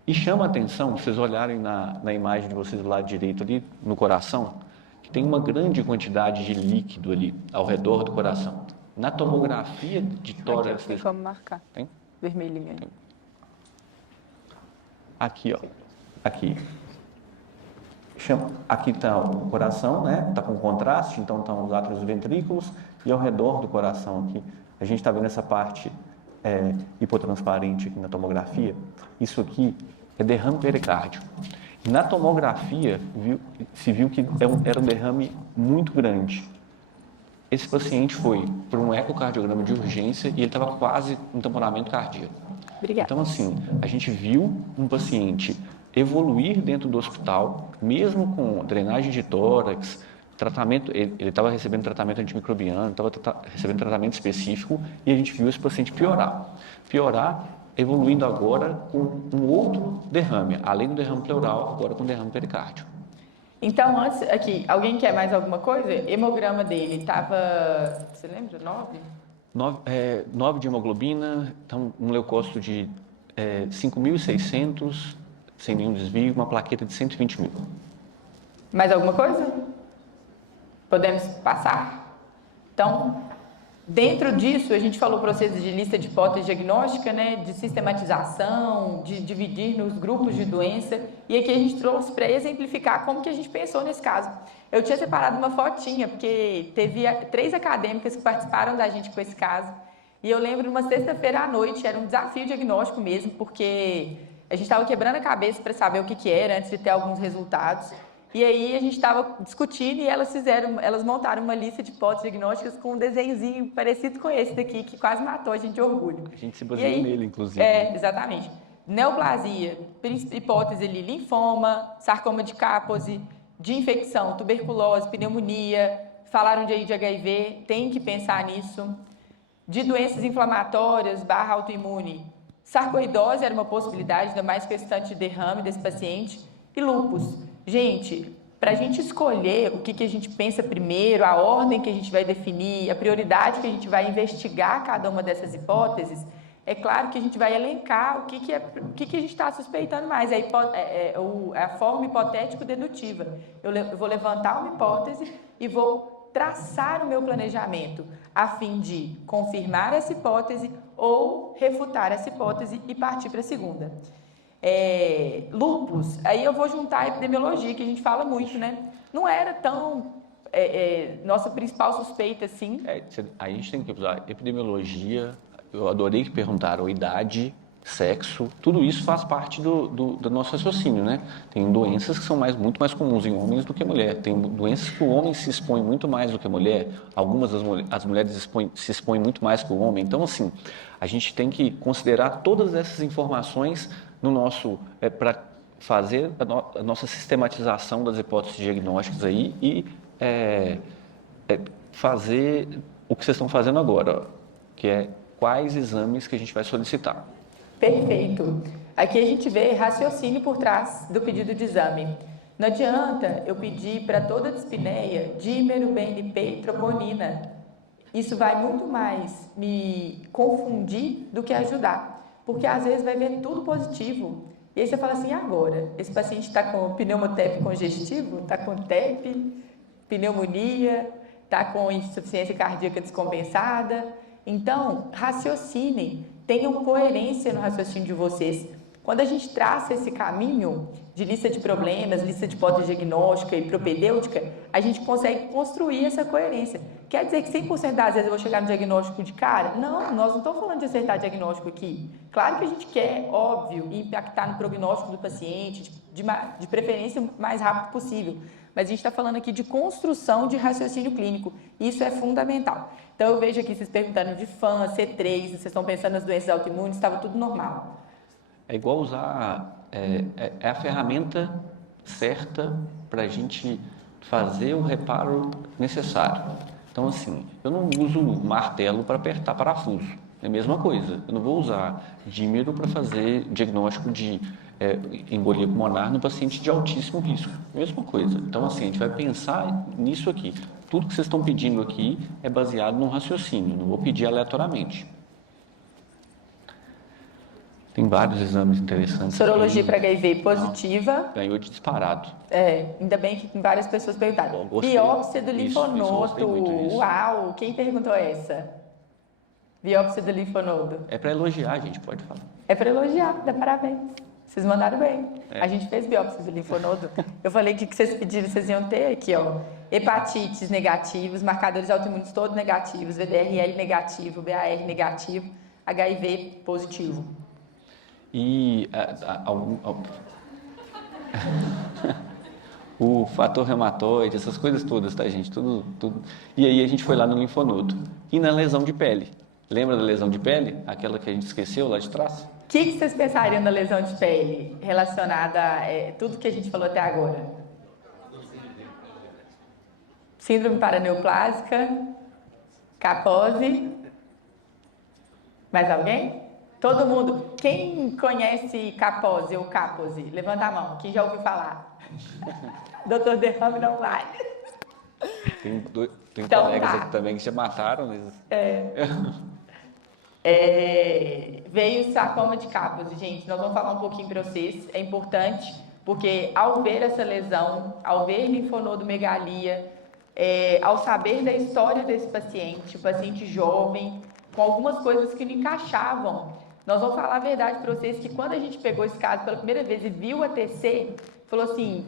E chama a atenção, se vocês olharem na imagem de vocês do lado direito ali, no coração, que tem uma grande quantidade de líquido ali ao redor do coração. Na tomografia de tórax... Aqui, vamos marcar. Tem? Vermelhinho aí. Tem. Aqui, ó. Aqui. Aqui está o coração, né? Está com contraste, então estão os átrios ventrículos e ao redor do coração aqui. A gente está vendo essa parte hipotransparente aqui na tomografia. Isso aqui é derrame pericárdio. Na tomografia, se viu que era um derrame muito grande. Esse paciente foi para um ecocardiograma de urgência e ele estava quase em tamponamento cardíaco. Obrigada. Então, assim, a gente viu um paciente evoluir dentro do hospital, mesmo com drenagem de tórax, tratamento, ele estava recebendo tratamento antimicrobiano, estava recebendo tratamento específico, e a gente viu esse paciente piorar, evoluindo agora com um outro derrame, além do derrame pleural, agora com derrame pericárdio. Então, antes, aqui, alguém quer mais alguma coisa? Hemograma dele estava, você lembra, 9 de hemoglobina, então um leucócito de 5.600, sem nenhum desvio, uma plaqueta de 120 mil. Mais alguma coisa? Podemos passar? Então, dentro disso, a gente falou para vocês de lista de hipótese diagnóstica, né, de sistematização, de dividir nos grupos de doença, e aqui a gente trouxe para exemplificar como que a gente pensou nesse caso. Eu tinha separado uma fotinha, porque teve 3 acadêmicas que participaram da gente com esse caso, e eu lembro, numa sexta-feira à noite, era um desafio diagnóstico mesmo, porque a gente estava quebrando a cabeça para saber o que era, antes de ter alguns resultados. E aí a gente estava discutindo e elas montaram uma lista de hipóteses diagnósticas com um desenhozinho parecido com esse daqui, que quase matou a gente de orgulho. A gente se baseou nele, inclusive. Exatamente. Neoplasia, hipótese ali, linfoma, sarcoma de Kaposi, de infecção, tuberculose, pneumonia, falaram de HIV, tem que pensar nisso. De doenças inflamatórias / autoimune. Sarcoidose era uma possibilidade, ainda mais com esse tanto de derrame desse paciente. E lúpus. Gente, para a gente escolher o que a gente pensa primeiro, a ordem que a gente vai definir, a prioridade que a gente vai investigar cada uma dessas hipóteses, é claro que a gente vai elencar o que a gente está suspeitando mais. A forma hipotético-dedutiva. Eu vou levantar uma hipótese e vou traçar o meu planejamento a fim de confirmar essa hipótese ou refutar essa hipótese e partir para a segunda. Lúpus, aí eu vou juntar a epidemiologia, que a gente fala muito, né? Não era tão nossa principal suspeita, assim. Aí a gente tem que usar epidemiologia, eu adorei que perguntaram idade, sexo, tudo isso faz parte do nosso raciocínio, né? Tem doenças que são muito mais comuns em homens do que mulher. Tem doenças que o homem se expõe muito mais do que a mulher. Algumas as mulheres se expõem muito mais que o homem. Então, assim, a gente tem que considerar todas essas informações no nosso para fazer a nossa sistematização das hipóteses diagnósticas aí e fazer o que vocês estão fazendo agora, ó, que é quais exames que a gente vai solicitar. Perfeito. Aqui a gente vê raciocínio por trás do pedido de exame. Não adianta eu pedir para toda a dispneia dímero, BNP e troponina. Isso vai muito mais me confundir do que ajudar. Porque às vezes vai ver tudo positivo. E aí você fala assim, agora, esse paciente está com pneumotep congestivo, está com TEP, pneumonia, está com insuficiência cardíaca descompensada. Então, raciocinem, tenham coerência no raciocínio de vocês. Quando a gente traça esse caminho de lista de problemas, lista de hipótese diagnóstica e propedêutica, a gente consegue construir essa coerência. Quer dizer que 100% das vezes eu vou chegar no diagnóstico de cara? Não, nós não estamos falando de acertar diagnóstico aqui. Claro que a gente quer, óbvio, impactar no prognóstico do paciente, de preferência o mais rápido possível. Mas a gente está falando aqui de construção de raciocínio clínico. Isso é fundamental. Então, eu vejo aqui vocês perguntando de FAM, C3, vocês estão pensando nas doenças autoimunes, estava tudo normal. É igual usar... É a ferramenta certa para a gente fazer o reparo necessário. Então, assim, eu não uso martelo para apertar parafuso. É a mesma coisa. Eu não vou usar dímero para fazer diagnóstico de embolia pulmonar no paciente de altíssimo risco. Mesma coisa. Então, assim, a gente vai pensar nisso aqui. Tudo que vocês estão pedindo aqui é baseado num raciocínio. Não vou pedir aleatoriamente. Tem vários exames interessantes. Sorologia para HIV positiva. Ganhou de disparado. Ainda bem que várias pessoas perguntaram. Bom, biópsia do linfonodo. Isso. Uau! Quem perguntou essa? Biópsia do linfonodo. É para elogiar, a gente pode falar. É para elogiar, dá parabéns. Vocês mandaram bem. A gente fez biópsia do linfonodo. Eu falei que vocês pediram, vocês iam ter aqui, ó. Hepatites negativos, marcadores autoimunes todos negativos, VDRL negativo, BAR negativo, HIV positivo. E o fator reumatoide, essas coisas todas, tá, gente? Tudo. E aí a gente foi lá no linfonodo. E na lesão de pele. Lembra da lesão de pele? Aquela que a gente esqueceu lá de trás? O que vocês pensariam da lesão de pele relacionada a tudo que a gente falou até agora? Síndrome paraneoplásica, capose. Mais alguém? Todo mundo. Quem conhece capose ou capose? Levanta a mão. Quem já ouviu falar? Doutor Derrame não vale. Tem Então, colegas tá. aqui também que já mataram. Mas... veio o sarcoma de Kaposi, gente. Nós vamos falar um pouquinho para vocês. É importante, porque ao ver essa lesão, ao ver linfonodomegalia, ao saber da história desse paciente, o paciente jovem, com algumas coisas que não encaixavam, nós vamos falar a verdade para vocês que quando a gente pegou esse caso pela primeira vez e viu a TC, falou assim,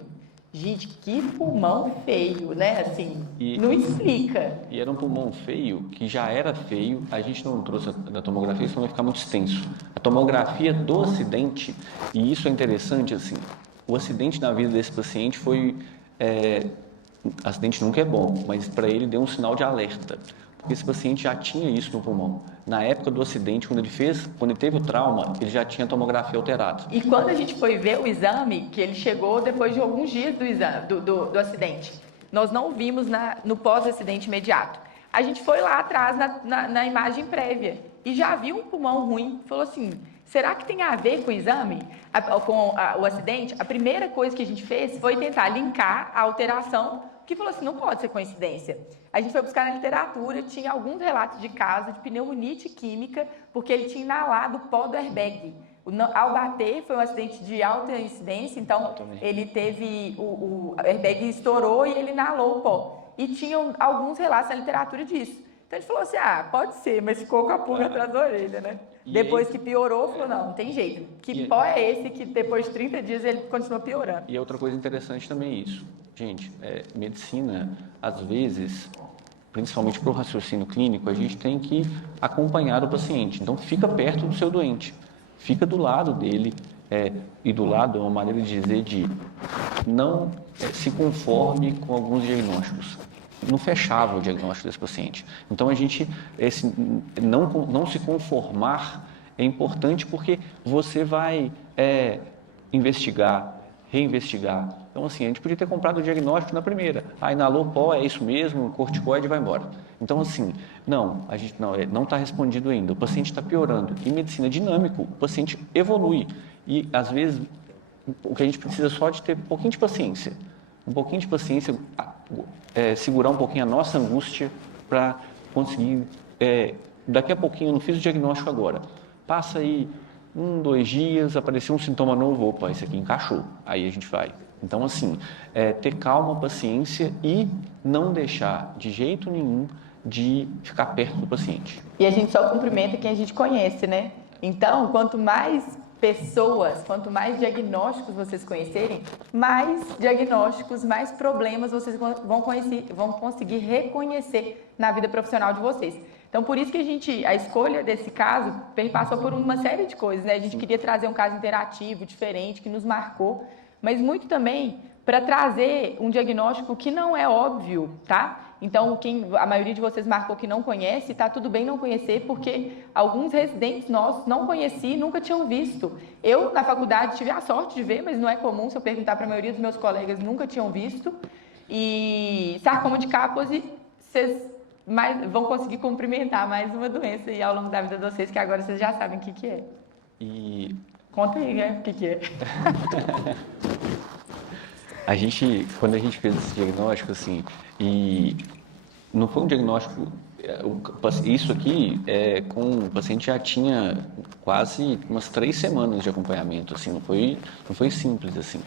gente, que pulmão feio, né? Assim, não explica. E era um pulmão feio, que já era feio, a gente não trouxe da tomografia, senão vai ficar muito extenso. A tomografia do acidente, e isso é interessante, assim, o acidente na vida desse paciente foi... acidente nunca é bom, mas para ele deu um sinal de alerta. Porque esse paciente já tinha isso no pulmão. Na época do acidente, quando ele teve o trauma, ele já tinha tomografia alterada. E quando a gente foi ver o exame, que ele chegou depois de alguns dias do exame, do acidente, nós não vimos no pós-acidente imediato. A gente foi lá atrás na imagem prévia e já viu um pulmão ruim. Falou assim, será que tem a ver com o exame, com o acidente? A primeira coisa que a gente fez foi tentar linkar a alteração, que falou assim, não pode ser coincidência. A gente foi buscar na literatura, tinha alguns relatos de caso de pneumonite química, porque ele tinha inalado o pó do airbag. Ao bater, foi um acidente de alta incidência, então ele teve, o airbag estourou e ele inalou o pó. E tinham alguns relatos na literatura disso. Então ele falou assim, pode ser, mas ficou com a pulga atrás da orelha, né? Depois que piorou, falou, não tem jeito. Que pó é esse que depois de 30 dias ele continua piorando? E outra coisa interessante também é isso. Gente, medicina, às vezes, principalmente para o raciocínio clínico, a gente tem que acompanhar o paciente. Então, fica perto do seu doente. Fica do lado dele. E do lado é uma maneira de dizer de não se conforme com alguns diagnósticos. Não fechava o diagnóstico desse paciente. Então, a gente, não se conformar é importante porque você vai investigar, reinvestigar. Então, assim, a gente podia ter comprado o diagnóstico na primeira. Inalou pó, é isso mesmo, corticoide vai embora. Então, assim, a gente não está respondido ainda. O paciente está piorando. Em medicina é dinâmico, o paciente evolui. E, às vezes, o que a gente precisa só de ter um pouquinho de paciência. Um pouquinho de paciência, segurar um pouquinho a nossa angústia para conseguir... daqui a pouquinho, eu não fiz o diagnóstico agora. Passa aí 2 dias, apareceu um sintoma novo, opa, esse aqui encaixou. Aí a gente vai. Então, assim, ter calma, paciência e não deixar de jeito nenhum de ficar perto do paciente. E a gente só cumprimenta quem a gente conhece, né? Então, quanto mais pessoas, quanto mais diagnósticos vocês conhecerem, mais diagnósticos, mais problemas vocês vão conseguir reconhecer na vida profissional de vocês. Então, por isso que a escolha desse caso perpassou por uma série de coisas, né? A gente queria trazer um caso interativo, diferente, que nos marcou, mas muito também para trazer um diagnóstico que não é óbvio, tá? Então, a maioria de vocês marcou que não conhece, tá tudo bem não conhecer, porque alguns residentes nossos não conheciam, nunca tinham visto. Eu, na faculdade, tive a sorte de ver, mas não é comum, se eu perguntar para a maioria dos meus colegas, nunca tinham visto. E sarcoma de Kaposi, vocês vão conseguir cumprimentar mais uma doença aí ao longo da vida de vocês, que agora vocês já sabem o que é. E... Conta aí, né, o que é. Quando a gente fez esse diagnóstico, assim, e não foi um diagnóstico, isso aqui, o paciente já tinha quase umas 3 semanas de acompanhamento, assim, não foi simples, assim.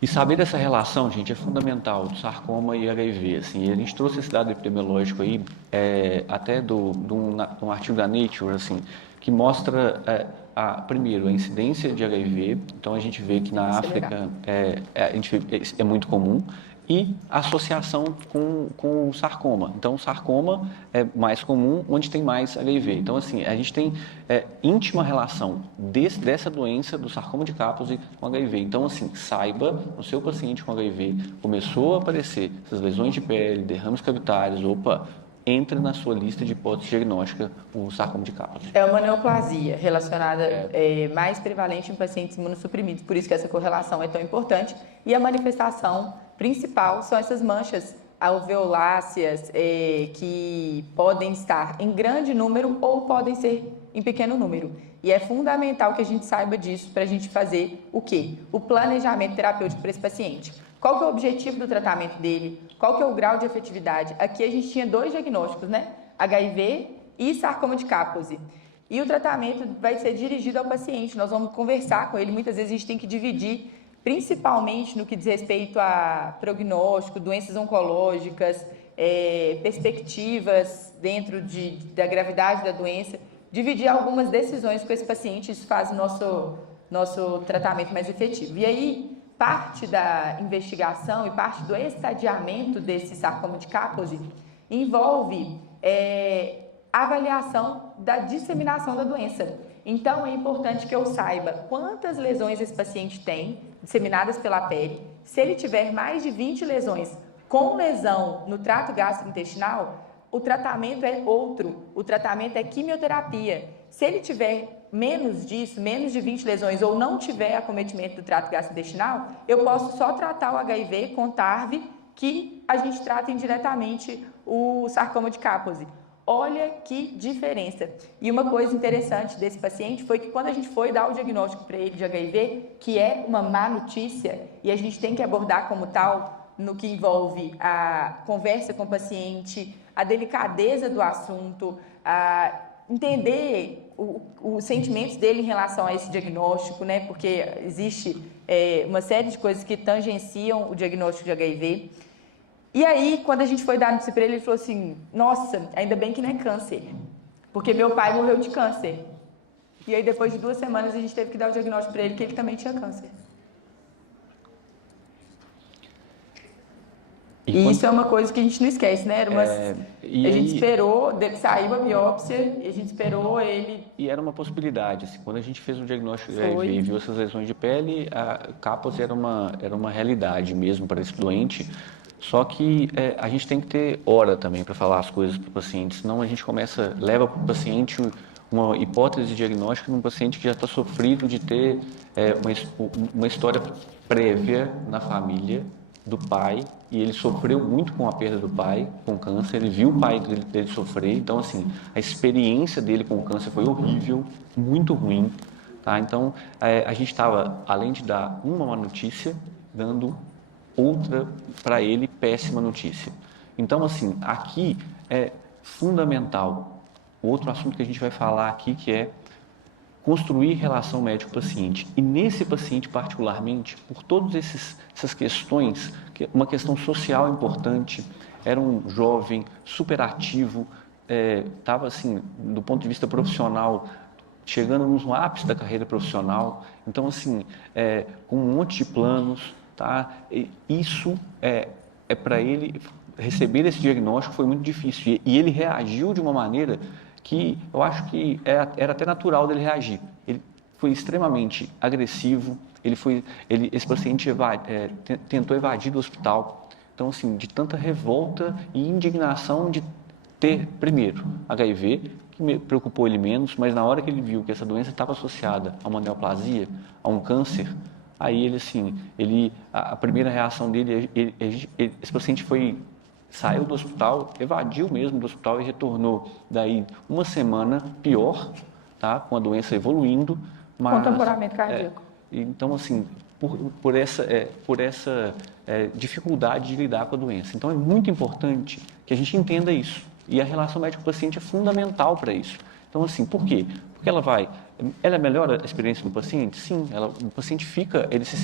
E saber dessa relação, gente, é fundamental, do sarcoma e HIV, assim, e a gente trouxe esse dado epidemiológico aí, até de um artigo da Nature, assim, que mostra... primeiro, a incidência de HIV, então a gente vê que na África é muito comum, e a associação com o sarcoma. Então, o sarcoma é mais comum onde tem mais HIV. Então, assim, a gente tem íntima relação dessa doença, do sarcoma de Kaposi, com HIV. Então, assim, saiba, no seu paciente com HIV, começou a aparecer essas lesões de pele, derrames cavitários, entra na sua lista de hipótese diagnóstica o sarcoma de Kaposi. É uma neoplasia relacionada mais prevalente em pacientes imunossuprimidos, por isso que essa correlação é tão importante. E a manifestação principal são essas manchas alveoláceas que podem estar em grande número ou podem ser em pequeno número. E é fundamental que a gente saiba disso para a gente fazer o quê? O planejamento terapêutico para esse paciente. Qual que é o objetivo do tratamento dele? Qual que é o grau de efetividade? Aqui a gente tinha 2 diagnósticos, né? HIV e sarcoma de Kaposi. E o tratamento vai ser dirigido ao paciente. Nós vamos conversar com ele. Muitas vezes a gente tem que dividir, principalmente no que diz respeito a prognóstico, doenças oncológicas, perspectivas dentro da gravidade da doença. Dividir algumas decisões com esse paciente, isso faz o nosso tratamento mais efetivo. E aí, parte da investigação e parte do estadiamento desse sarcoma de Kaposi envolve a avaliação da disseminação da doença. Então, é importante que eu saiba quantas lesões esse paciente tem, disseminadas pela pele. Se ele tiver mais de 20 lesões com lesão no trato gastrointestinal, o tratamento é outro, o tratamento é quimioterapia. Se ele tiver menos disso, menos de 20 lesões, ou não tiver acometimento do trato gastrointestinal, eu posso só tratar o HIV com TARV, que a gente trata indiretamente o sarcoma de Kaposi. Olha que diferença. E uma coisa interessante desse paciente foi que quando a gente foi dar o diagnóstico para ele de HIV, que é uma má notícia, e a gente tem que abordar como tal, no que envolve a conversa com o paciente, a delicadeza do assunto, a entender os sentimentos dele em relação a esse diagnóstico, né? Porque existe uma série de coisas que tangenciam o diagnóstico de HIV. E aí, quando a gente foi dar notícia para ele, ele falou assim, nossa, ainda bem que não é câncer, porque meu pai morreu de câncer. E aí, depois de 2 semanas, a gente teve que dar o diagnóstico para ele que ele também tinha câncer. E isso é uma coisa que a gente não esquece, né? A gente esperou, saiu a biópsia, e a gente esperou ele... E era uma possibilidade, assim, quando a gente fez o diagnóstico de HIV e viu essas lesões de pele, a Kaposi era uma realidade mesmo para esse doente, só que a gente tem que ter hora também para falar as coisas para o paciente, senão a gente leva para o paciente uma hipótese diagnóstica num paciente que já está sofrido de ter uma história prévia na família do pai, e ele sofreu muito com a perda do pai, com câncer, ele viu o pai dele sofrer, então assim, a experiência dele com o câncer foi horrível, muito ruim, tá? Então, a gente estava, além de dar uma má notícia, dando outra para ele péssima notícia. Então, assim, aqui é fundamental, outro assunto que a gente vai falar aqui, que é construir relação médico-paciente. E nesse paciente particularmente, por todas essas questões, uma questão social importante, era um jovem super ativo, estava assim, do ponto de vista profissional, chegando no ápice da carreira profissional, então assim, com um monte de planos, tá? E isso para ele receber esse diagnóstico foi muito difícil, e ele reagiu de uma maneira que eu acho que era até natural dele reagir. Ele foi extremamente agressivo, esse paciente tentou evadir do hospital. Então, assim, de tanta revolta e indignação de ter, primeiro, HIV, que me preocupou ele menos, mas na hora que ele viu que essa doença estava associada a uma neoplasia, a um câncer, aí ele, assim, a primeira reação dele, esse paciente saiu do hospital, evadiu mesmo do hospital e retornou daí uma semana pior, tá? Com a doença evoluindo. Com tamponamento cardíaco. Então, assim, por essa dificuldade de lidar com a doença. Então, é muito importante que a gente entenda isso. E a relação médico-paciente é fundamental para isso. Então, assim, por quê? Porque ela melhora a experiência do paciente? Sim, o paciente ele se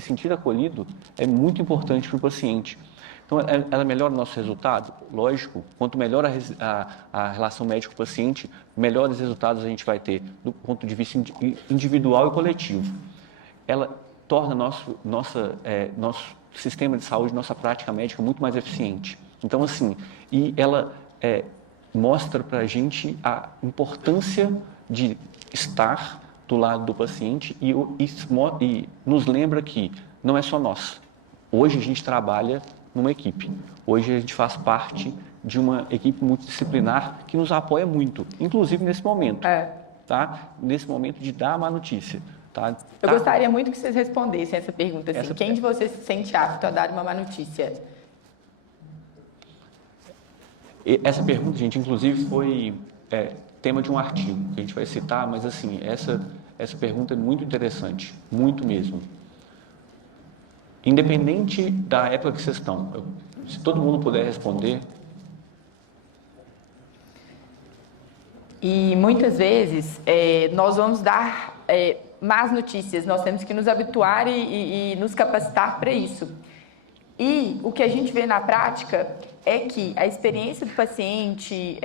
sentir acolhido é muito importante para o paciente. Então, ela melhora o nosso resultado? Lógico, quanto melhor a relação médico-paciente, melhores resultados a gente vai ter do ponto de vista individual e coletivo. Ela torna nosso sistema de saúde, nossa prática médica muito mais eficiente. Então, assim, e ela mostra para a gente a importância de estar do lado do paciente e nos lembra que não é só nós. Hoje a gente trabalha numa equipe. Hoje a gente faz parte de uma equipe multidisciplinar que nos apoia muito, inclusive nesse momento, tá? Nesse momento de dar a má notícia. Tá? Eu gostaria muito que vocês respondessem essa pergunta. Assim, quem de vocês se sente apto a dar uma má notícia? Essa pergunta, gente, inclusive foi tema de um artigo que a gente vai citar, mas assim, essa pergunta é muito interessante, muito mesmo. Independente da época que vocês estão, se todo mundo puder responder. E muitas vezes nós vamos dar más notícias, nós temos que nos habituar e nos capacitar para isso. E o que a gente vê na prática é que a experiência do paciente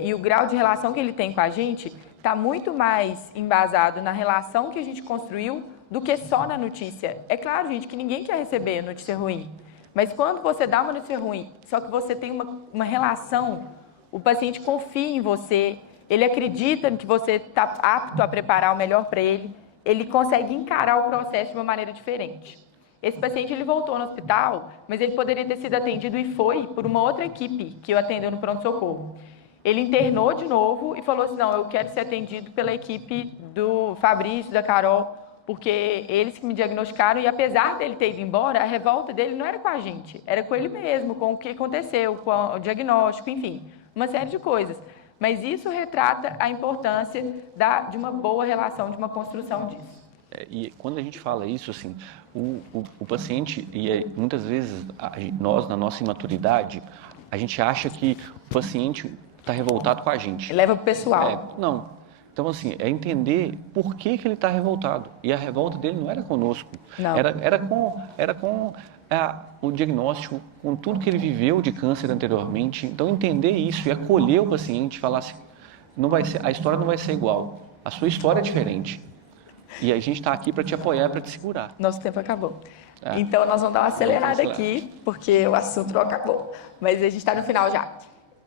e o grau de relação que ele tem com a gente está muito mais embasado na relação que a gente construiu do que só na notícia. É claro, gente, que ninguém quer receber notícia ruim, mas quando você dá uma notícia ruim, só que você tem uma relação, o paciente confia em você, ele acredita que você está apto a preparar o melhor para ele consegue encarar o processo de uma maneira diferente. Esse paciente ele voltou no hospital, mas ele poderia ter sido atendido e foi por uma outra equipe que o atendeu no pronto-socorro. Ele internou de novo e falou assim, não, eu quero ser atendido pela equipe do Fabrício, da Carol, porque eles que me diagnosticaram, e apesar dele ter ido embora, a revolta dele não era com a gente, era com ele mesmo, com o que aconteceu, com o diagnóstico, enfim, uma série de coisas. Mas isso retrata a importância de uma boa relação, de uma construção disso. E quando a gente fala isso, assim, o paciente, muitas vezes nós, na nossa imaturidade, a gente acha que o paciente está revoltado com a gente. Leva para o pessoal. Não. Então, assim, é entender por que ele está revoltado. E a revolta dele não era conosco. Não. Era com o diagnóstico, com tudo que ele viveu de câncer anteriormente. Então, entender isso e acolher o paciente, falar assim, a história não vai ser igual. A sua história é diferente. E a gente está aqui para te apoiar, para te segurar. Nosso tempo acabou. Então, nós vamos dar uma acelerada aqui, porque o assunto não acabou. Mas a gente está no final já.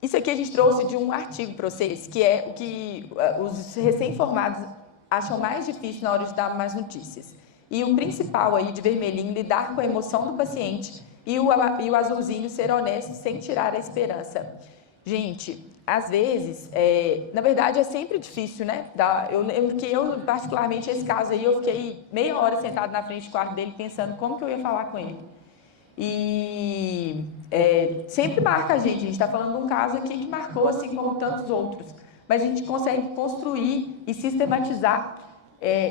Isso aqui a gente trouxe de um artigo para vocês, que é o que os recém-formados acham mais difícil na hora de dar mais notícias. E o principal aí de vermelhinho, lidar com a emoção do paciente, e o azulzinho, ser honesto sem tirar a esperança. Gente, às vezes, na verdade é sempre difícil, né? Eu lembro que particularmente, esse caso aí, eu fiquei meia hora sentado na frente do quarto dele, pensando como que eu ia falar com ele. E sempre marca a gente está falando de um caso aqui que marcou, assim como tantos outros, mas a gente consegue construir e sistematizar,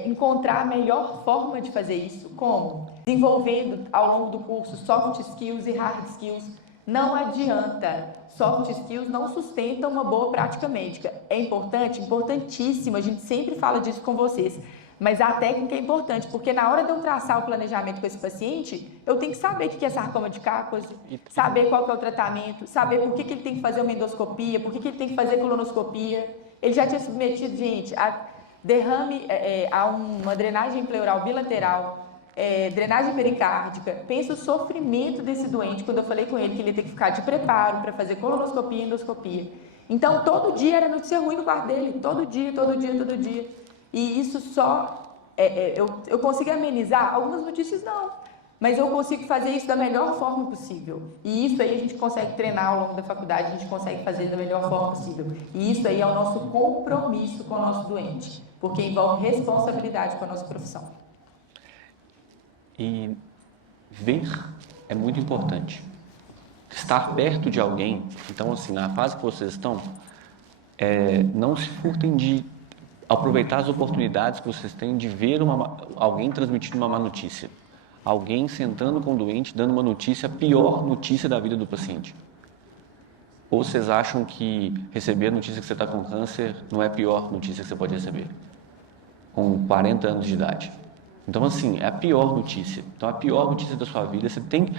encontrar a melhor forma de fazer isso. Como? Desenvolvendo ao longo do curso soft skills e hard skills. Não adianta, soft skills não sustentam uma boa prática médica. É importante? Importantíssimo, a gente sempre fala disso com vocês. Mas a técnica é importante, porque na hora de eu traçar o planejamento com esse paciente, eu tenho que saber o que é sarcoma de Kaposi, saber qual que é o tratamento, saber por que ele tem que fazer uma endoscopia, por que ele tem que fazer colonoscopia. Ele já tinha submetido, gente, a derrame, a uma drenagem pleural bilateral, drenagem pericárdica. Pensa o sofrimento desse doente, quando eu falei com ele que ele ia ter que ficar de preparo para fazer colonoscopia e endoscopia. Então, todo dia era notícia ruim no quarto dele, todo dia. E isso só, eu consigo amenizar? Algumas notícias não, mas eu consigo fazer isso da melhor forma possível. E isso aí a gente consegue treinar ao longo da faculdade, a gente consegue fazer da melhor forma possível. E isso aí é o nosso compromisso com o nosso doente, porque envolve responsabilidade com a nossa profissão. E ver é muito importante. Estar perto de alguém, então assim, na fase que vocês estão, não se furtem de aproveitar as oportunidades que vocês têm de ver alguém transmitindo uma má notícia. Alguém sentando com o doente, dando uma notícia, a pior notícia da vida do paciente. Ou vocês acham que receber a notícia que você está com câncer não é a pior notícia que você pode receber? Com 40 anos de idade. Então, assim, é a pior notícia. Então, a pior notícia da sua vida,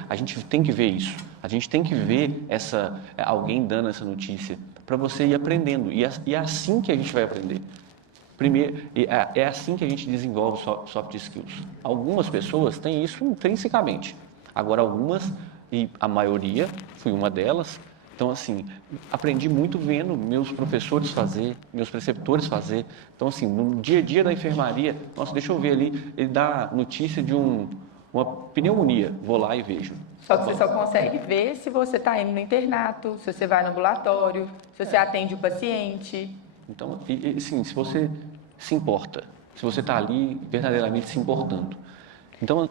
a gente tem que ver isso. A gente tem que ver alguém dando essa notícia para você ir aprendendo. E é assim que a gente vai aprender. Primeiro, é assim que a gente desenvolve soft skills. Algumas pessoas têm isso intrinsecamente. Agora, algumas, e a maioria, fui uma delas. Então, assim, aprendi muito vendo meus professores fazer, meus preceptores fazer. Então, assim, no dia a dia da enfermaria, nossa, deixa eu ver ali, ele dá notícia de uma pneumonia. Vou lá e vejo. Só que você só consegue ver se você está indo no internato, se você vai no ambulatório, se você atende o paciente. Então, assim, se você se importa, se você está ali verdadeiramente se importando. Então,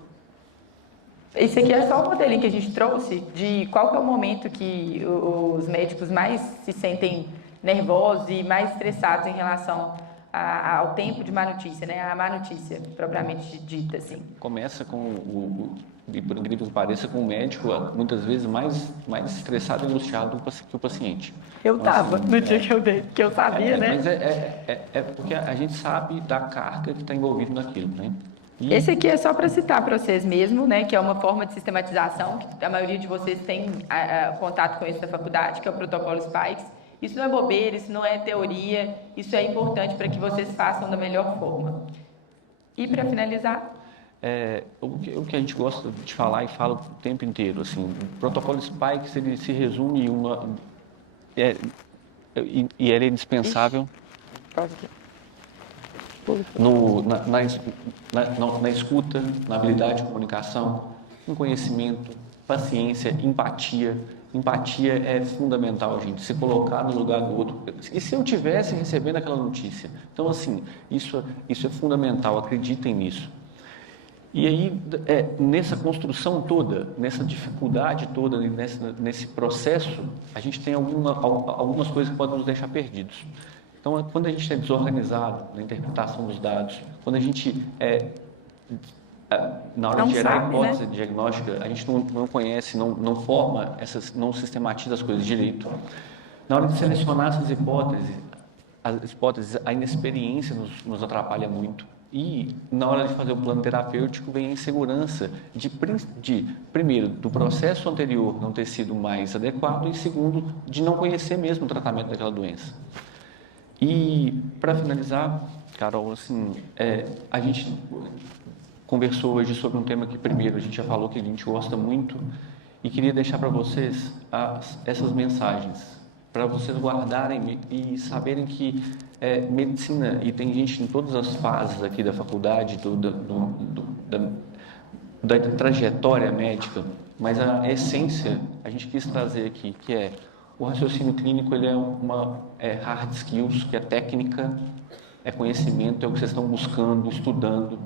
esse aqui é só o modelinho que a gente trouxe de qual que é o momento que os médicos mais se sentem nervosos e mais estressados em relação ao tempo de má notícia, né? A má notícia propriamente dita, assim. Começa com por incrível que pareça, com o médico muitas vezes mais estressado e angustiado que o paciente. Eu estava no dia que eu sabia, né? Mas é porque a gente sabe da carga que está envolvida naquilo, né? Esse aqui é só para citar para vocês mesmo, né, que é uma forma de sistematização, que a maioria de vocês tem contato com isso na faculdade, que é o protocolo Spikes. Isso não é bobeira, isso não é teoria, isso é importante para que vocês façam da melhor forma. E para finalizar... o que a gente gosta de falar e fala o tempo inteiro, assim, o protocolo Spikes, ele se resume e ele é indispensável... Na escuta, na habilidade de comunicação, no conhecimento, paciência, empatia. Empatia é fundamental, gente, se colocar no lugar do outro. E se eu tivesse recebendo aquela notícia? Então, assim, isso é fundamental, acreditem nisso. E aí, nessa construção toda, nessa dificuldade toda, nesse processo, a gente tem algumas coisas que podem nos deixar perdidos. Então, quando a gente é desorganizado na interpretação dos dados, quando a gente, na hora de gerar a hipótese diagnóstica, a gente não conhece, não forma, não sistematiza as coisas direito. Na hora de selecionar essas hipóteses, a inexperiência nos atrapalha muito. E, na hora de fazer o plano terapêutico, vem a insegurança primeiro, do processo anterior não ter sido mais adequado e, segundo, de não conhecer mesmo o tratamento daquela doença. E, para finalizar, Carol, assim, a gente conversou hoje sobre um tema que, primeiro, a gente já falou que a gente gosta muito e queria deixar para vocês essas mensagens, para vocês guardarem e saberem que medicina, e tem gente em todas as fases aqui da faculdade, da trajetória médica, mas a essência a gente quis trazer aqui, que é o raciocínio clínico, ele é hard skills, que é técnica, é conhecimento, é o que vocês estão buscando, estudando,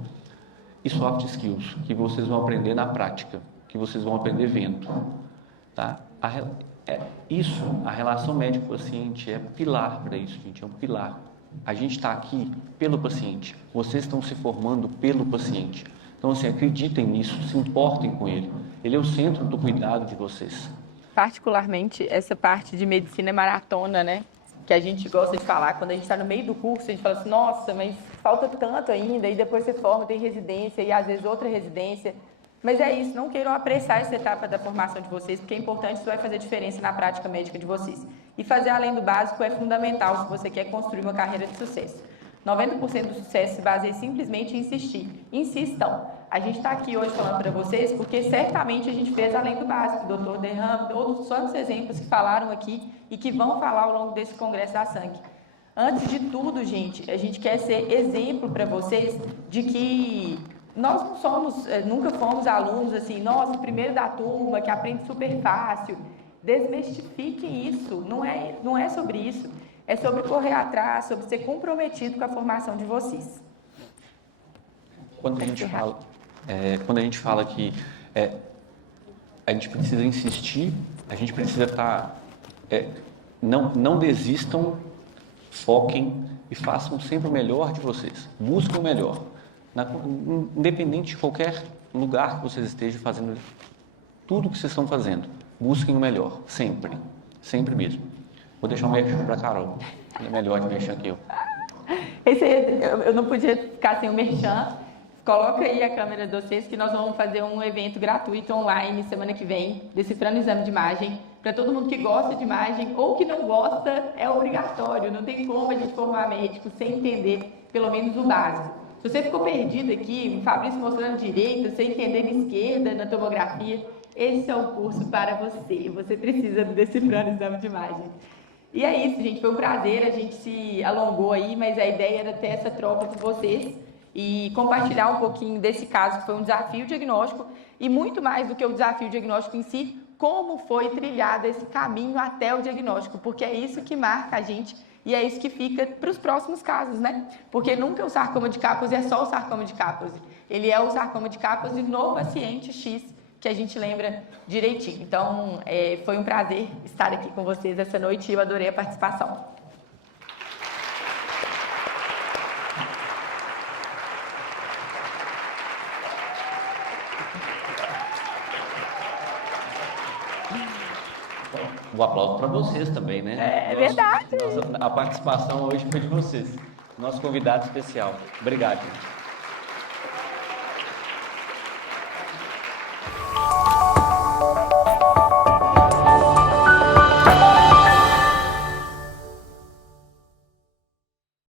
e soft skills, que vocês vão aprender na prática, que vocês vão aprender vendo, tá? A relação médico-paciente é pilar para isso, gente, é um pilar. A gente está aqui pelo paciente, vocês estão se formando pelo paciente. Então, assim, acreditem nisso, se importem com ele. Ele é o centro do cuidado de vocês. Particularmente, essa parte de medicina é maratona, né? Que a gente gosta de falar. Quando a gente está no meio do curso, a gente fala assim, nossa, mas falta tanto ainda, e depois você forma, tem residência, e às vezes outra residência. Mas é isso, não queiram apressar essa etapa da formação de vocês, porque é importante, isso vai fazer diferença na prática médica de vocês. E fazer além do básico é fundamental se você quer construir uma carreira de sucesso. 90% do sucesso se baseia simplesmente em insistir. Insistam. A gente está aqui hoje falando para vocês porque certamente a gente fez além do básico. O Dr. Derram, outros tantos exemplos que falaram aqui e que vão falar ao longo desse Congresso da Sangue. Antes de tudo, gente, a gente quer ser exemplo para vocês de que nós não somos, nunca fomos alunos assim, nossa, primeiro da turma, que aprende super fácil. Desmistifiquem isso, não é sobre isso. É sobre correr atrás, sobre ser comprometido com a formação de vocês. Quando a gente fala que a gente precisa insistir, a gente precisa estar... não desistam, foquem e façam sempre o melhor de vocês. Busquem o melhor. Independente de qualquer lugar que vocês estejam fazendo, tudo que vocês estão fazendo, busquem o melhor, sempre, sempre mesmo. Vou deixar um merchan para a Carol, ela é melhor de merchan que eu. Eu não podia ficar sem o merchan. Coloca aí a câmera de vocês que nós vamos fazer um evento gratuito online semana que vem, decifrando o exame de imagem. Para todo mundo que gosta de imagem ou que não gosta, é obrigatório, não tem como a gente formar médico sem entender pelo menos o básico. Se você ficou perdido aqui, o Fabrício mostrando direita, você entendendo esquerda na tomografia, esse é o curso para você. Você precisa do Decifrando o Exame de Imagem. E é isso, gente. Foi um prazer. A gente se alongou aí, mas a ideia era ter essa troca com vocês e compartilhar um pouquinho desse caso, que foi um desafio diagnóstico e muito mais do que o desafio diagnóstico em si, como foi trilhado esse caminho até o diagnóstico, porque é isso que marca a gente e é isso que fica para os próximos casos, né? Porque nunca o sarcoma de Kaposi é só o sarcoma de Kaposi. Ele é o sarcoma de Kaposi no paciente X, que a gente lembra direitinho. Então, foi um prazer estar aqui com vocês essa noite e eu adorei a participação. Um aplauso para vocês também, né? É verdade. A participação hoje foi de vocês. Nosso convidado especial. Obrigado, gente.